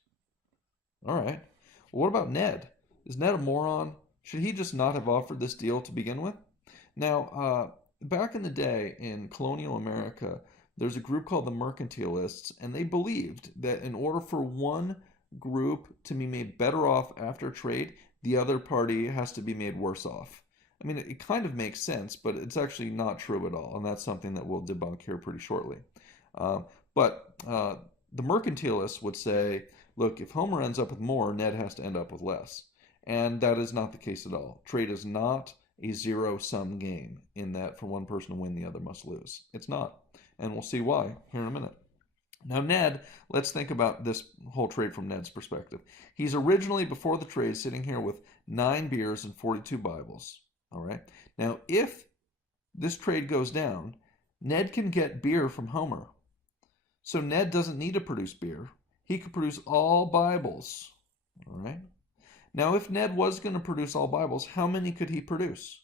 All right. Well, what about Ned? Is Ned a moron? Should he just not have offered this deal to begin with? Now, back in the day in colonial America, there's a group called the mercantilists, and they believed that in order for one group to be made better off after trade, the other party has to be made worse off. I mean, it kind of makes sense, but it's actually not true at all, and that's something that we'll debunk here pretty shortly. But the mercantilists would say, look, if Homer ends up with more, Ned has to end up with less. And that is not the case at all. Trade is not a zero-sum game in that for one person to win, the other must lose. It's not. And we'll see why here in a minute. Now, Ned, let's think about this whole trade from Ned's perspective. He's originally, before the trade, sitting here with 9 beers and 42 Bibles. All right. Now, if this trade goes down, Ned can get beer from Homer. So Ned doesn't need to produce beer. He could produce all Bibles. All right. Now, if Ned was going to produce all Bibles, how many could he produce?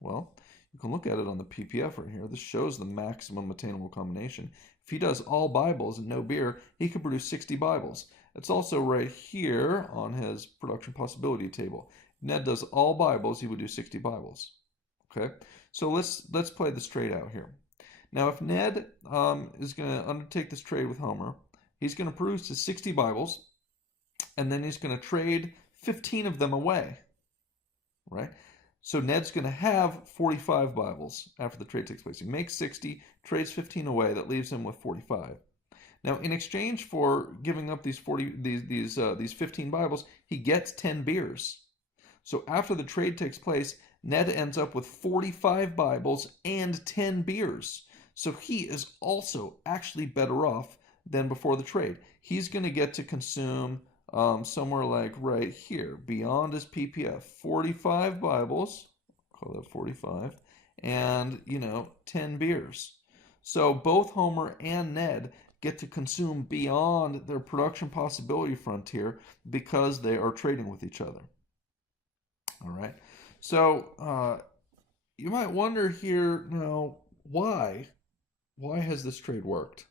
Well, you can look at it on the PPF right here. This shows the maximum attainable combination. If he does all Bibles and no beer, he could produce 60 Bibles. It's also right here on his production possibility table. If Ned does all Bibles, he would do 60 Bibles. Okay, so let's play this trade out here. Now, if Ned is going to undertake this trade with Homer, he's going to produce his 60 Bibles, and then he's going to trade 15 of them away, right? So Ned's going to have 45 Bibles after the trade takes place. He makes 60, trades 15 away. That leaves him with 45. Now, in exchange for giving up these 15 Bibles, he gets 10 beers. So after the trade takes place, Ned ends up with 45 Bibles and 10 beers. So he is also actually better off than before the trade. He's going to get to consume somewhere like right here, beyond his PPF, 45 Bibles, call that 45, and, 10 beers. So both Homer and Ned get to consume beyond their production possibility frontier because they are trading with each other. All right. So you might wonder here, why? Why has this trade worked?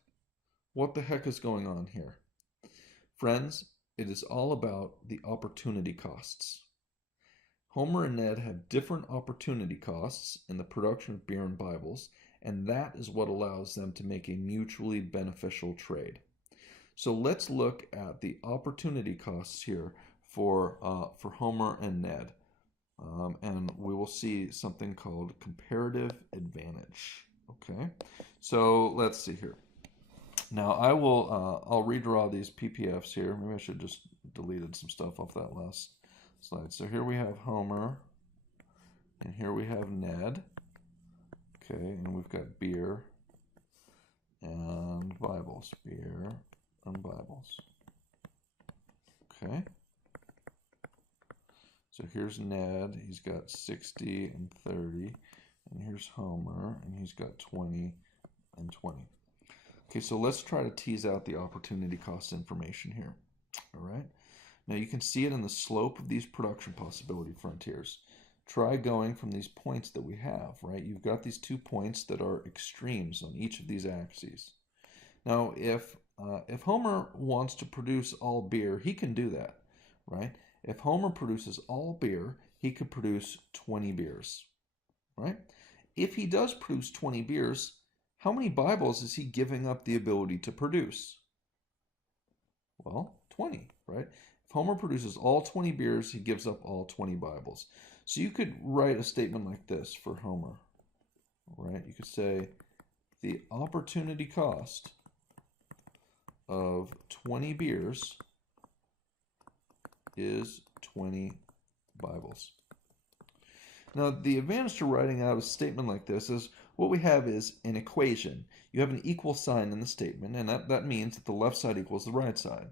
What the heck is going on here? Friends, it is all about the opportunity costs. Homer and Ned have different opportunity costs in the production of beer and Bibles, and that is what allows them to make a mutually beneficial trade. So let's look at the opportunity costs here for Homer and Ned. And we will see something called comparative advantage. Okay, so let's see here. Now I'll redraw these PPFs here. Maybe I should just deleted some stuff off that last slide. So here we have Homer, and here we have Ned. Okay, and we've got beer and Bibles. Beer and Bibles. Okay. So here's Ned, he's got 60 and 30, and here's Homer, and he's got 20 and 20. Okay, so let's try to tease out the opportunity cost information here. All right. Now you can see it in the slope of these production possibility frontiers. Try going from these points that we have, right? You've got these 2 points that are extremes on each of these axes. Now, if Homer wants to produce all beer, he can do that, right? If Homer produces all beer, he could produce 20 beers, right? If he does produce 20 beers, how many Bibles is he giving up the ability to produce? Well, 20, right? If Homer produces all 20 beers, he gives up all 20 Bibles. So you could write a statement like this for Homer, right? You could say the opportunity cost of 20 beers is 20 Bibles. Now, the advantage to writing out a statement like this is what we have is an equation. You have an equal sign in the statement, and that means that the left side equals the right side.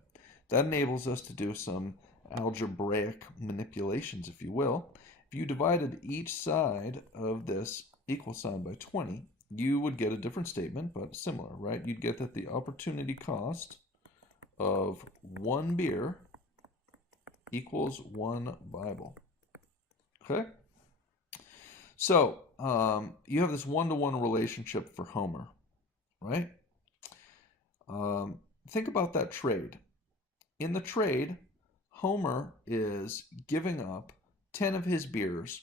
That enables us to do some algebraic manipulations, if you will. If you divided each side of this equal sign by 20, you would get a different statement, but similar, right? You'd get that the opportunity cost of 1 beer equals 1 Bible. Okay? So you have this one-to-one relationship for Homer, right? Think about that trade. In the trade, Homer is giving up 10 of his beers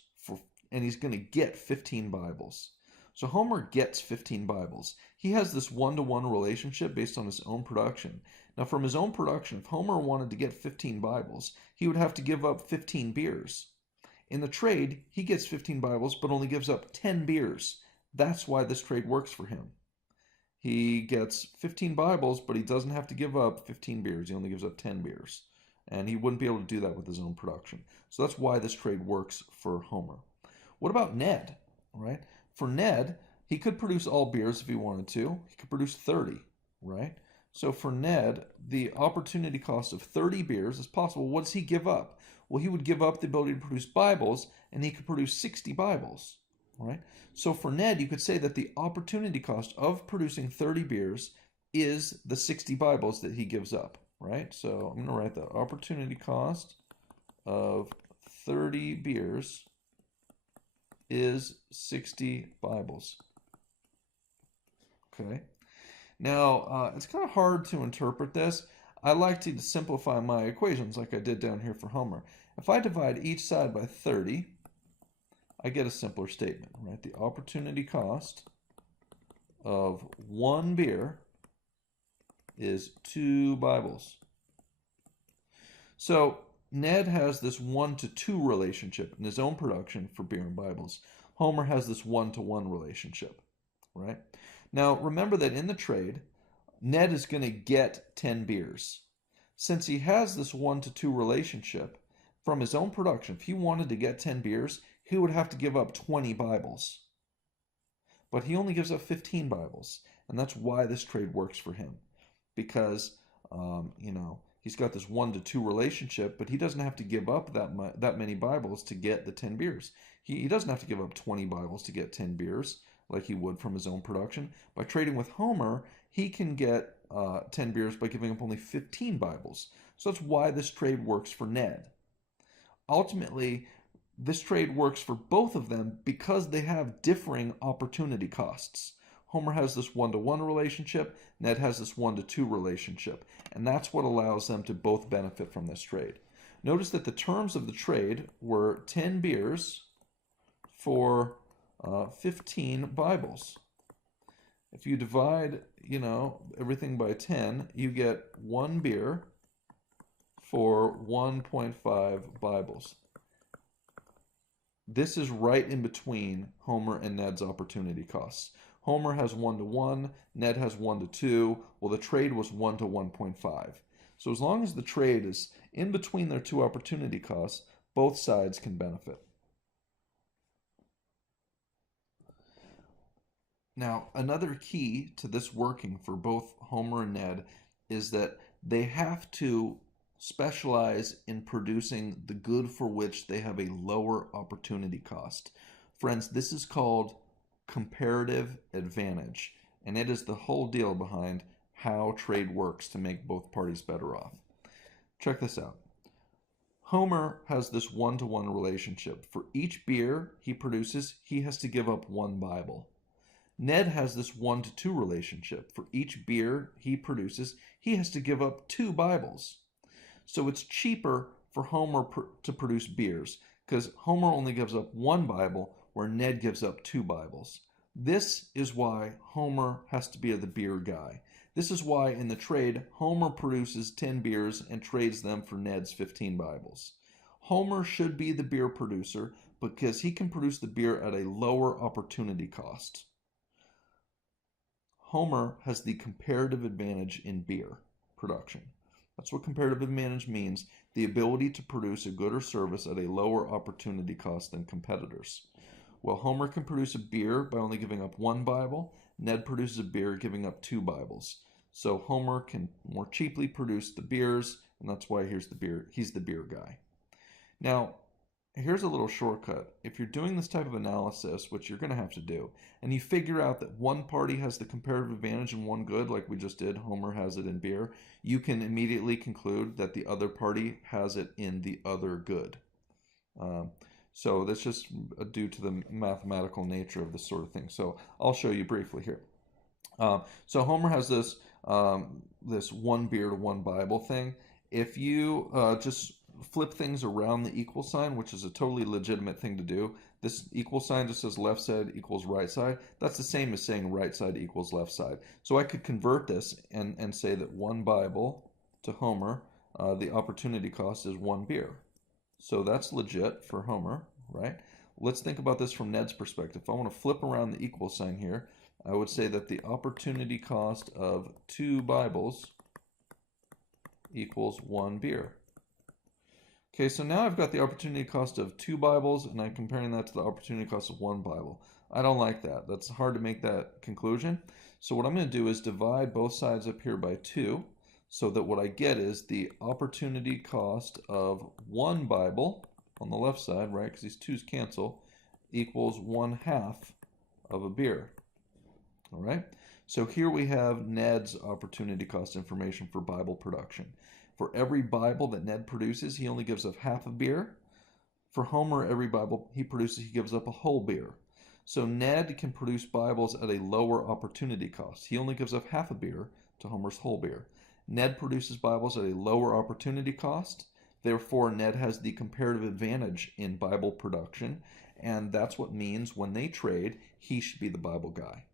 and he's going to get 15 Bibles. So Homer gets 15 Bibles. He has this one-to-one relationship based on his own production. Now, from his own production, if Homer wanted to get 15 Bibles, he would have to give up 15 beers. In the trade, he gets 15 Bibles but only gives up 10 beers. That's why this trade works for him. He gets 15 Bibles, but he doesn't have to give up 15 beers. He only gives up 10 beers. And he wouldn't be able to do that with his own production. So that's why this trade works for Homer. What about Ned? Right? For Ned, he could produce all beers if he wanted to. He could produce 30, right? So for Ned, the opportunity cost of 30 beers is possible. What does he give up? Well, he would give up the ability to produce Bibles, and he could produce 60 Bibles, right? So for Ned, you could say that the opportunity cost of producing 30 beers is the 60 Bibles that he gives up, right? So I'm going to write the opportunity cost of 30 beers is 60 Bibles. Okay. Now, it's kind of hard to interpret this. I like to simplify my equations like I did down here for Homer. If I divide each side by 30, I get a simpler statement, right? The opportunity cost of one beer is 2 Bibles. So Ned has this 1-to-2 relationship in his own production for beer and Bibles. Homer has this 1-to-1 relationship, right? Now, remember that in the trade, Ned is going to get 10 beers. Since he has this 1-to-2 relationship from his own production, if he wanted to get 10 beers, he would have to give up 20 Bibles. But he only gives up 15 Bibles, and that's why this trade works for him. Because, he's got this 1-to-2 relationship, but he doesn't have to give up that many Bibles to get the 10 beers. He doesn't have to give up 20 Bibles to get 10 beers like he would from his own production. By trading with Homer, he can get 10 beers by giving up only 15 Bibles. So that's why this trade works for Ned. Ultimately, this trade works for both of them because they have differing opportunity costs. Homer has this 1-to-1 relationship, Ned has this 1-to-2 relationship, and that's what allows them to both benefit from this trade. Notice that the terms of the trade were 10 beers for 15 Bibles. If you divide, everything by 10, you get 1 beer for 1.5 Bibles. This is right in between Homer and Ned's opportunity costs. Homer has 1-to-1, Ned has 1-to-2. Well, the trade was 1 to 1.5. So as long as the trade is in between their two opportunity costs, both sides can benefit. Now, another key to this working for both Homer and Ned is that they have to specialize in producing the good for which they have a lower opportunity cost. Friends, this is called comparative advantage, and it is the whole deal behind how trade works to make both parties better off. Check this out. Homer has this 1-to-1 relationship. For each beer he produces, he has to give up 1 Bible. Ned has this 1-to-2 relationship. For each beer he produces, he has to give up 2 Bibles. So it's cheaper for Homer to produce beers because Homer only gives up 1 Bible where Ned gives up 2 Bibles. This is why Homer has to be the beer guy. This is why in the trade, Homer produces 10 beers and trades them for Ned's 15 Bibles. Homer should be the beer producer because he can produce the beer at a lower opportunity cost. Homer has the comparative advantage in beer production. That's what comparative advantage means, the ability to produce a good or service at a lower opportunity cost than competitors. Well, Homer can produce a beer by only giving up 1 Bible. Ned produces a beer giving up 2 Bibles. So Homer can more cheaply produce the beers, and that's why he's the beer guy. Now, here's a little shortcut. If you're doing this type of analysis, which you're going to have to do, and you figure out that one party has the comparative advantage in one good, like we just did, Homer has it in beer, you can immediately conclude that the other party has it in the other good. So that's just due to the mathematical nature of this sort of thing. So I'll show you briefly here. So Homer has this one beer to one Bible thing. If you just flip things around the equal sign, which is a totally legitimate thing to do, this equal sign just says left side equals right side. That's the same as saying right side equals left side. So I could convert this and say that one Bible to Homer, the opportunity cost is one beer. So that's legit for Homer, right? Let's think about this from Ned's perspective. If I want to flip around the equal sign here, I would say that the opportunity cost of 2 Bibles equals 1 beer. Okay, so now I've got the opportunity cost of 2 Bibles, and I'm comparing that to the opportunity cost of 1 Bible. I don't like that. That's hard to make that conclusion. So what I'm going to do is divide both sides up here by 2, so that what I get is the opportunity cost of 1 Bible on the left side, right, because these 2's cancel, equals 1/2 of a beer. All right, so here we have Ned's opportunity cost information for Bible production. For every Bible that Ned produces, he only gives up half a beer. For Homer, every Bible he produces, he gives up a whole beer. So Ned can produce Bibles at a lower opportunity cost. He only gives up half a beer to Homer's whole beer. Ned produces Bibles at a lower opportunity cost. Therefore, Ned has the comparative advantage in Bible production, and that's what means when they trade, he should be the Bible guy.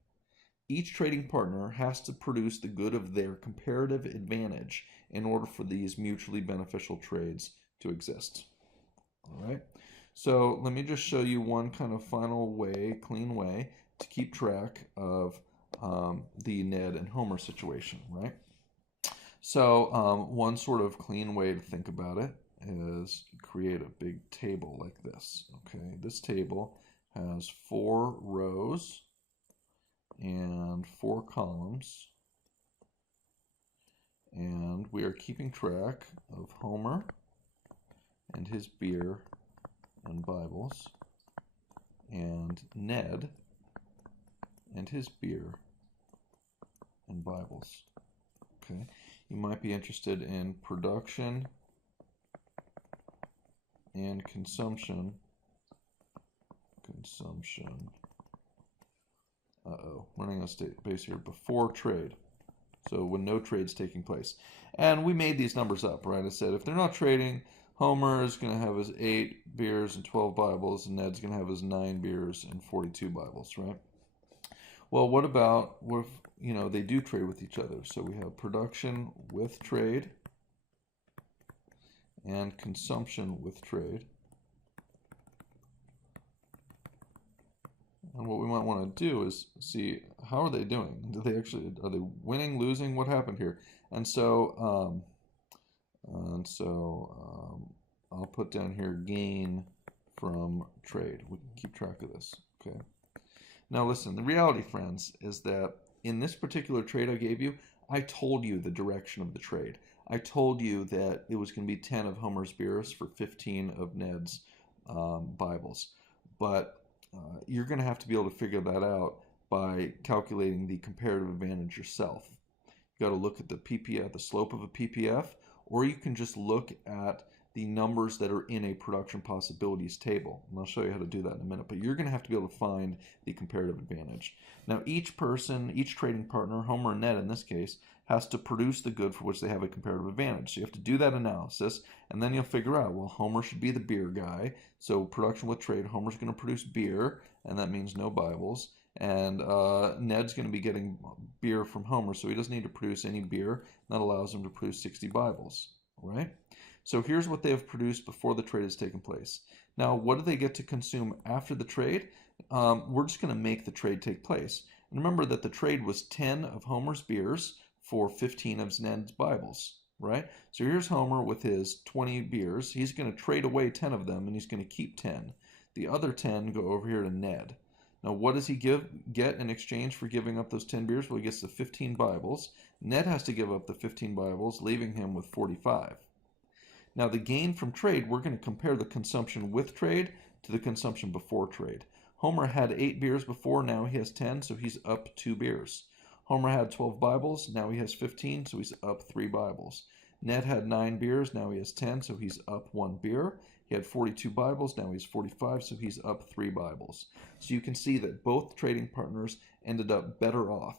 Each trading partner has to produce the good of their comparative advantage in order for these mutually beneficial trades to exist. All right. So let me just show you one kind of final way, clean way to keep track of the Ned and Homer situation, right? So one sort of clean way to think about it is create a big table like this. Okay, this table has 4 rows and 4 columns, and we are keeping track of Homer and his beer and Bibles, and Ned and his beer and Bibles. Okay, you might be interested in production and consumption. Running on state base here before trade. So when no trade's taking place. And we made these numbers up, right? I said if they're not trading, Homer is going to have his 8 beers and 12 Bibles, and Ned's going to have his 9 beers and 42 Bibles, right? Well, what about if, they do trade with each other? So we have production with trade and consumption with trade. And what we might want to do is see how are they doing? Are they winning, losing? What happened here? And so I'll put down here gain from trade. We can keep track of this. Okay. Now listen, the reality, friends, is that in this particular trade I gave you, I told you the direction of the trade. I told you that it was going to be 10 of Homer's beers for 15 of Ned's Bibles. But you're going to have to be able to figure that out by calculating the comparative advantage yourself. You got to look at the PPF, the slope of a PPF, or you can just look at the numbers that are in a production possibilities table. And I'll show you how to do that in a minute, but you're going to have to be able to find the comparative advantage. Now, each person, each trading partner, Homer and Ned in this case, has to produce the good for which they have a comparative advantage. So you have to do that analysis, and then you'll figure out, well, Homer should be the beer guy. So production with trade, Homer's going to produce beer, and that means no Bibles. And Ned's going to be getting beer from Homer, so he doesn't need to produce any beer. That allows him to produce 60 Bibles, right? So here's what they have produced before the trade has taken place. Now, what do they get to consume after the trade? We're just going to make the trade take place. And remember that the trade was 10 of Homer's beers for 15 of Ned's Bibles, right? So here's Homer with his 20 beers. He's going to trade away 10 of them, and he's going to keep 10. The other 10 go over here to Ned. Now, what does he get in exchange for giving up those 10 beers? Well, he gets the 15 Bibles. Ned has to give up the 15 Bibles, leaving him with 45. Now, the gain from trade, we're going to compare the consumption with trade to the consumption before trade. Homer had 8 beers before, now he has 10, so he's up 2 beers. Homer had 12 Bibles, now he has 15, so he's up 3 Bibles. Ned had 9 beers, now he has 10, so he's up 1 beer. He had 42 Bibles, now he's 45, so he's up 3 Bibles. So you can see that both trading partners ended up better off.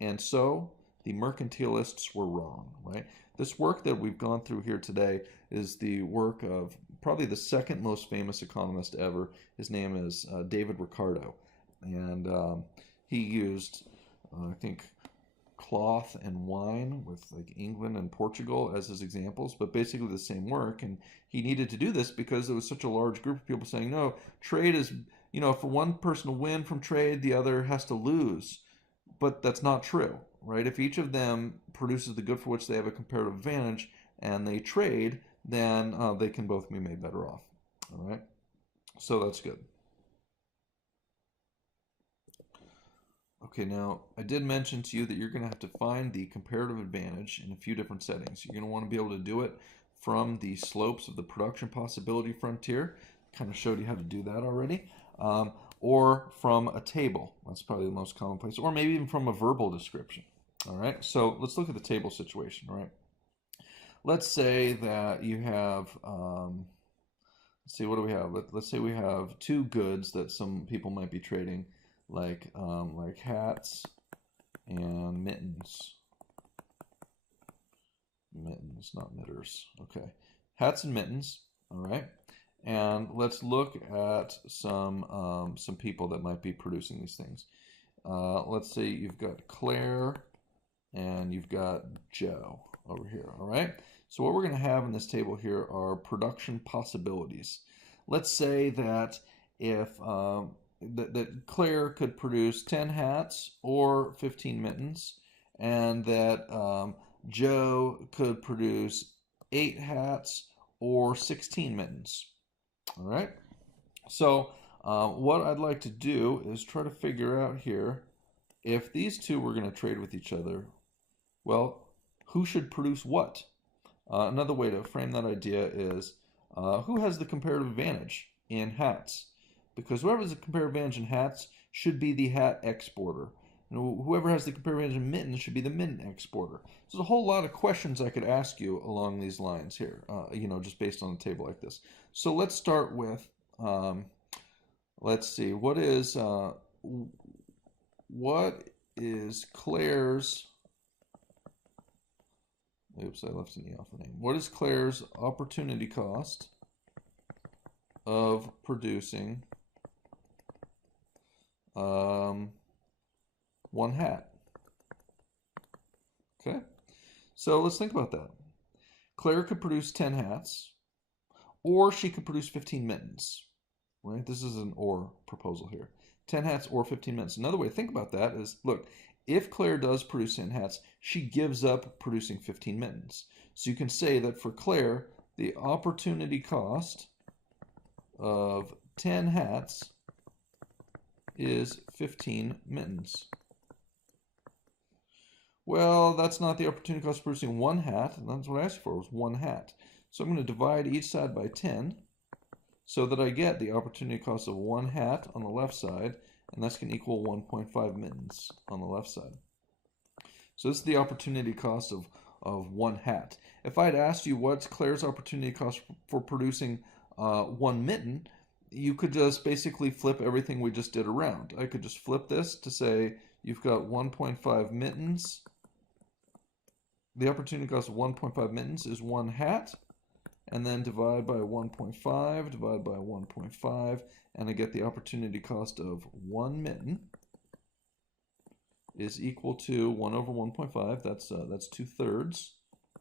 And so the mercantilists were wrong, right? This work that we've gone through here today is the work of probably the second most famous economist ever. His name is David Ricardo. And he used, I think, cloth and wine with like England and Portugal as his examples, but basically the same work. And he needed to do this because there was such a large group of people saying, no, trade is, for one person to win from trade, the other has to lose. But that's not true, right? If each of them produces the good for which they have a comparative advantage and they trade, then they can both be made better off. All right? So that's good. Okay, now I did mention to you that you're going to have to find the comparative advantage in a few different settings. You're going to want to be able to do it from the slopes of the production possibility frontier. Kind of showed you how to do that already. Or from a table. That's probably the most common place. Or maybe even from a verbal description. All right, so let's look at the table situation, right? Let's say that you have, let's see, what do we have? Let's say we have 2 goods that some people might be trading, like hats and mittens. Mittens, not mitters. Okay, hats and mittens. All right, and let's look at some people that might be producing these things. Let's say you've got Claire and you've got Joe over here. All right. So what we're going to have in this table here are production possibilities. Let's say that if that Claire could produce 10 hats or 15 mittens, and that Joe could produce 8 hats or 16 mittens. All right. So what I'd like to do is try to figure out here, if these two were going to trade with each other, well, who should produce what? Another way to frame that idea is who has the comparative advantage in hats? Because whoever has the comparative advantage in hats should be the hat exporter. And whoever has the comparative advantage in mittens should be the mitten exporter. So there's a whole lot of questions I could ask you along these lines here, just based on a table like this. So let's start with, let's see, what is Claire's, oops, I left an E off the name. What is Claire's opportunity cost of producing 1 hat? Okay, so let's think about that. Claire could produce 10 hats, or she could produce 15 mittens, right? This is an or proposal here. 10 hats or 15 mittens. Another way to think about that is, look, if Claire does produce 10 hats, she gives up producing 15 mittens. So you can say that for Claire, the opportunity cost of 10 hats is 15 mittens. Well, that's not the opportunity cost of producing 1 hat. And that's what I asked for, was 1 hat. So I'm going to divide each side by 10 so that I get the opportunity cost of 1 hat on the left side, and that's going to equal 1.5 mittens on the left side. So this is the opportunity cost of 1 hat. If I had asked you what's Claire's opportunity cost for producing 1 mitten, you could just basically flip everything we just did around. I could just flip this to say you've got 1.5 mittens. The opportunity cost of 1.5 mittens is 1 hat, and then divide by 1.5, divide by 1.5, and I get the opportunity cost of 1 mitten is equal to 1 over 1.5. That's 2/3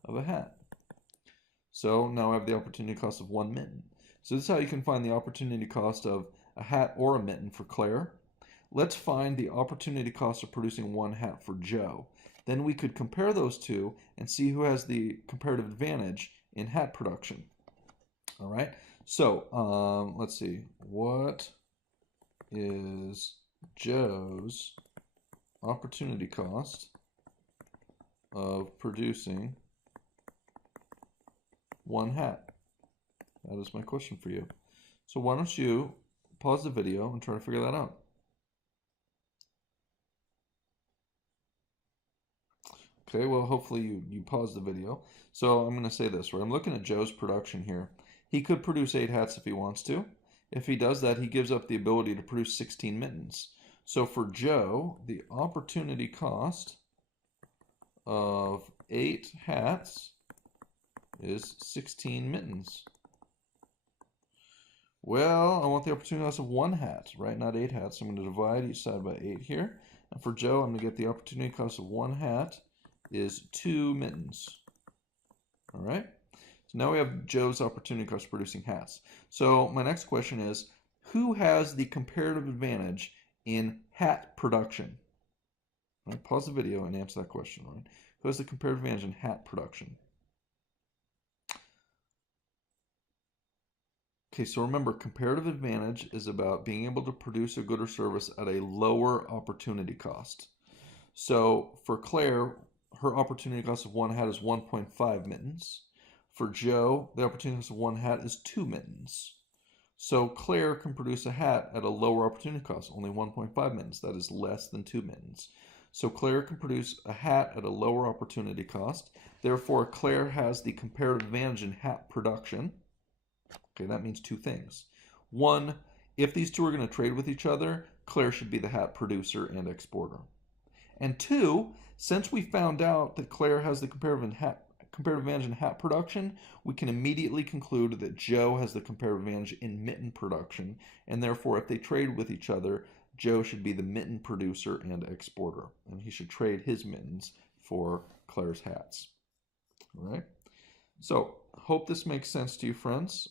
of a hat. So now I have the opportunity cost of 1 mitten. So this is how you can find the opportunity cost of a hat or a mitten for Claire. Let's find the opportunity cost of producing 1 hat for Joe. Then we could compare those two and see who has the comparative advantage in hat production. All right, so let's see. What is Joe's opportunity cost of producing 1 hat? That is my question for you. So why don't you pause the video and try to figure that out. Okay, well, hopefully you paused the video. So I'm going to say this, right? I'm looking at Joe's production here. He could produce 8 hats if he wants to. If he does that, he gives up the ability to produce 16 mittens. So for Joe, the opportunity cost of 8 hats is 16 mittens. Well, I want the opportunity cost of 1 hat, right? Not 8 hats. So I'm going to divide each side by 8 here. And for Joe, I'm going to get the opportunity cost of 1 hat is 2 mittens. All right? So now we have Joe's opportunity cost producing hats. So my next question is, who has the comparative advantage in hat production? All right, pause the video and answer that question, right? Who has the comparative advantage in hat production? Okay, so remember, comparative advantage is about being able to produce a good or service at a lower opportunity cost. So for Claire, her opportunity cost of 1 hat is 1.5 mittens. For Joe, the opportunity cost of 1 hat is 2 mittens. So Claire can produce a hat at a lower opportunity cost, only 1.5 mittens. That is less than 2 mittens. So Claire can produce a hat at a lower opportunity cost. Therefore, Claire has the comparative advantage in hat production. Okay, that means 2 things. One, if these two are going to trade with each other, Claire should be the hat producer and exporter. And 2, since we found out that Claire has the comparative advantage in hat production, we can immediately conclude that Joe has the comparative advantage in mitten production, and therefore if they trade with each other, Joe should be the mitten producer and exporter, and he should trade his mittens for Claire's hats. All right? So, hope this makes sense to you, friends.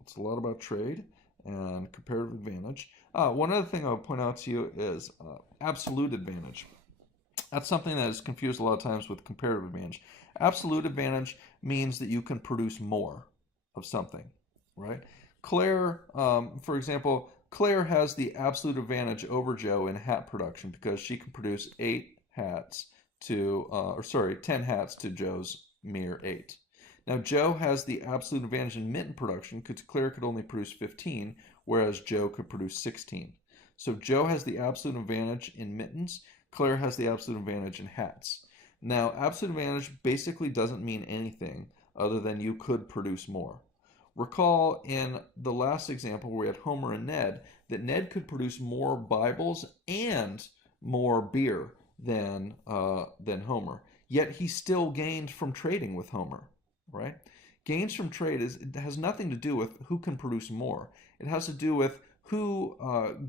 It's a lot about trade and comparative advantage. One other thing I'll point out to you is absolute advantage. That's something that is confused a lot of times with comparative advantage. Absolute advantage means that you can produce more of something, right? Claire, for example, Claire has the absolute advantage over Joe in hat production because she can produce 10 hats to Joe's mere 8. Now, Joe has the absolute advantage in mitten production because Claire could only produce 15, whereas Joe could produce 16. So Joe has the absolute advantage in mittens. Claire has the absolute advantage in hats. Now, absolute advantage basically doesn't mean anything other than you could produce more. Recall in the last example where we had Homer and Ned that Ned could produce more Bibles and more beer than Homer. Yet he still gained from trading with Homer, right? Gains from trade it has nothing to do with who can produce more. It has to do with who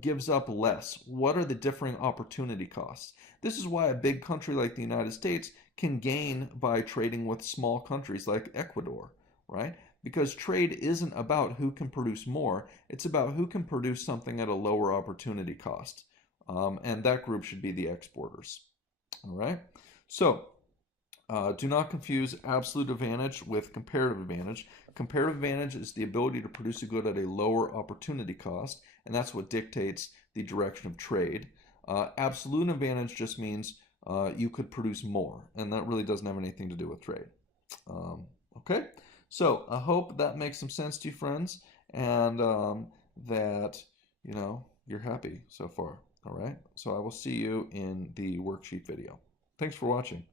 gives up less. What are the differing opportunity costs? This is why a big country like the United States can gain by trading with small countries like Ecuador, right? Because trade isn't about who can produce more. It's about who can produce something at a lower opportunity cost. And that group should be the exporters. All right? So, do not confuse absolute advantage with comparative advantage. Comparative advantage is the ability to produce a good at a lower opportunity cost, and that's what dictates the direction of trade. Absolute advantage just means you could produce more, and that really doesn't have anything to do with trade. Okay, so I hope that makes some sense to you, friends, and that you're happy so far. All right, so I will see you in the worksheet video. Thanks for watching.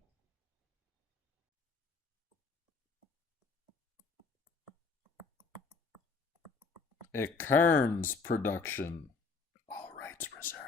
Econ's production. All rights reserved.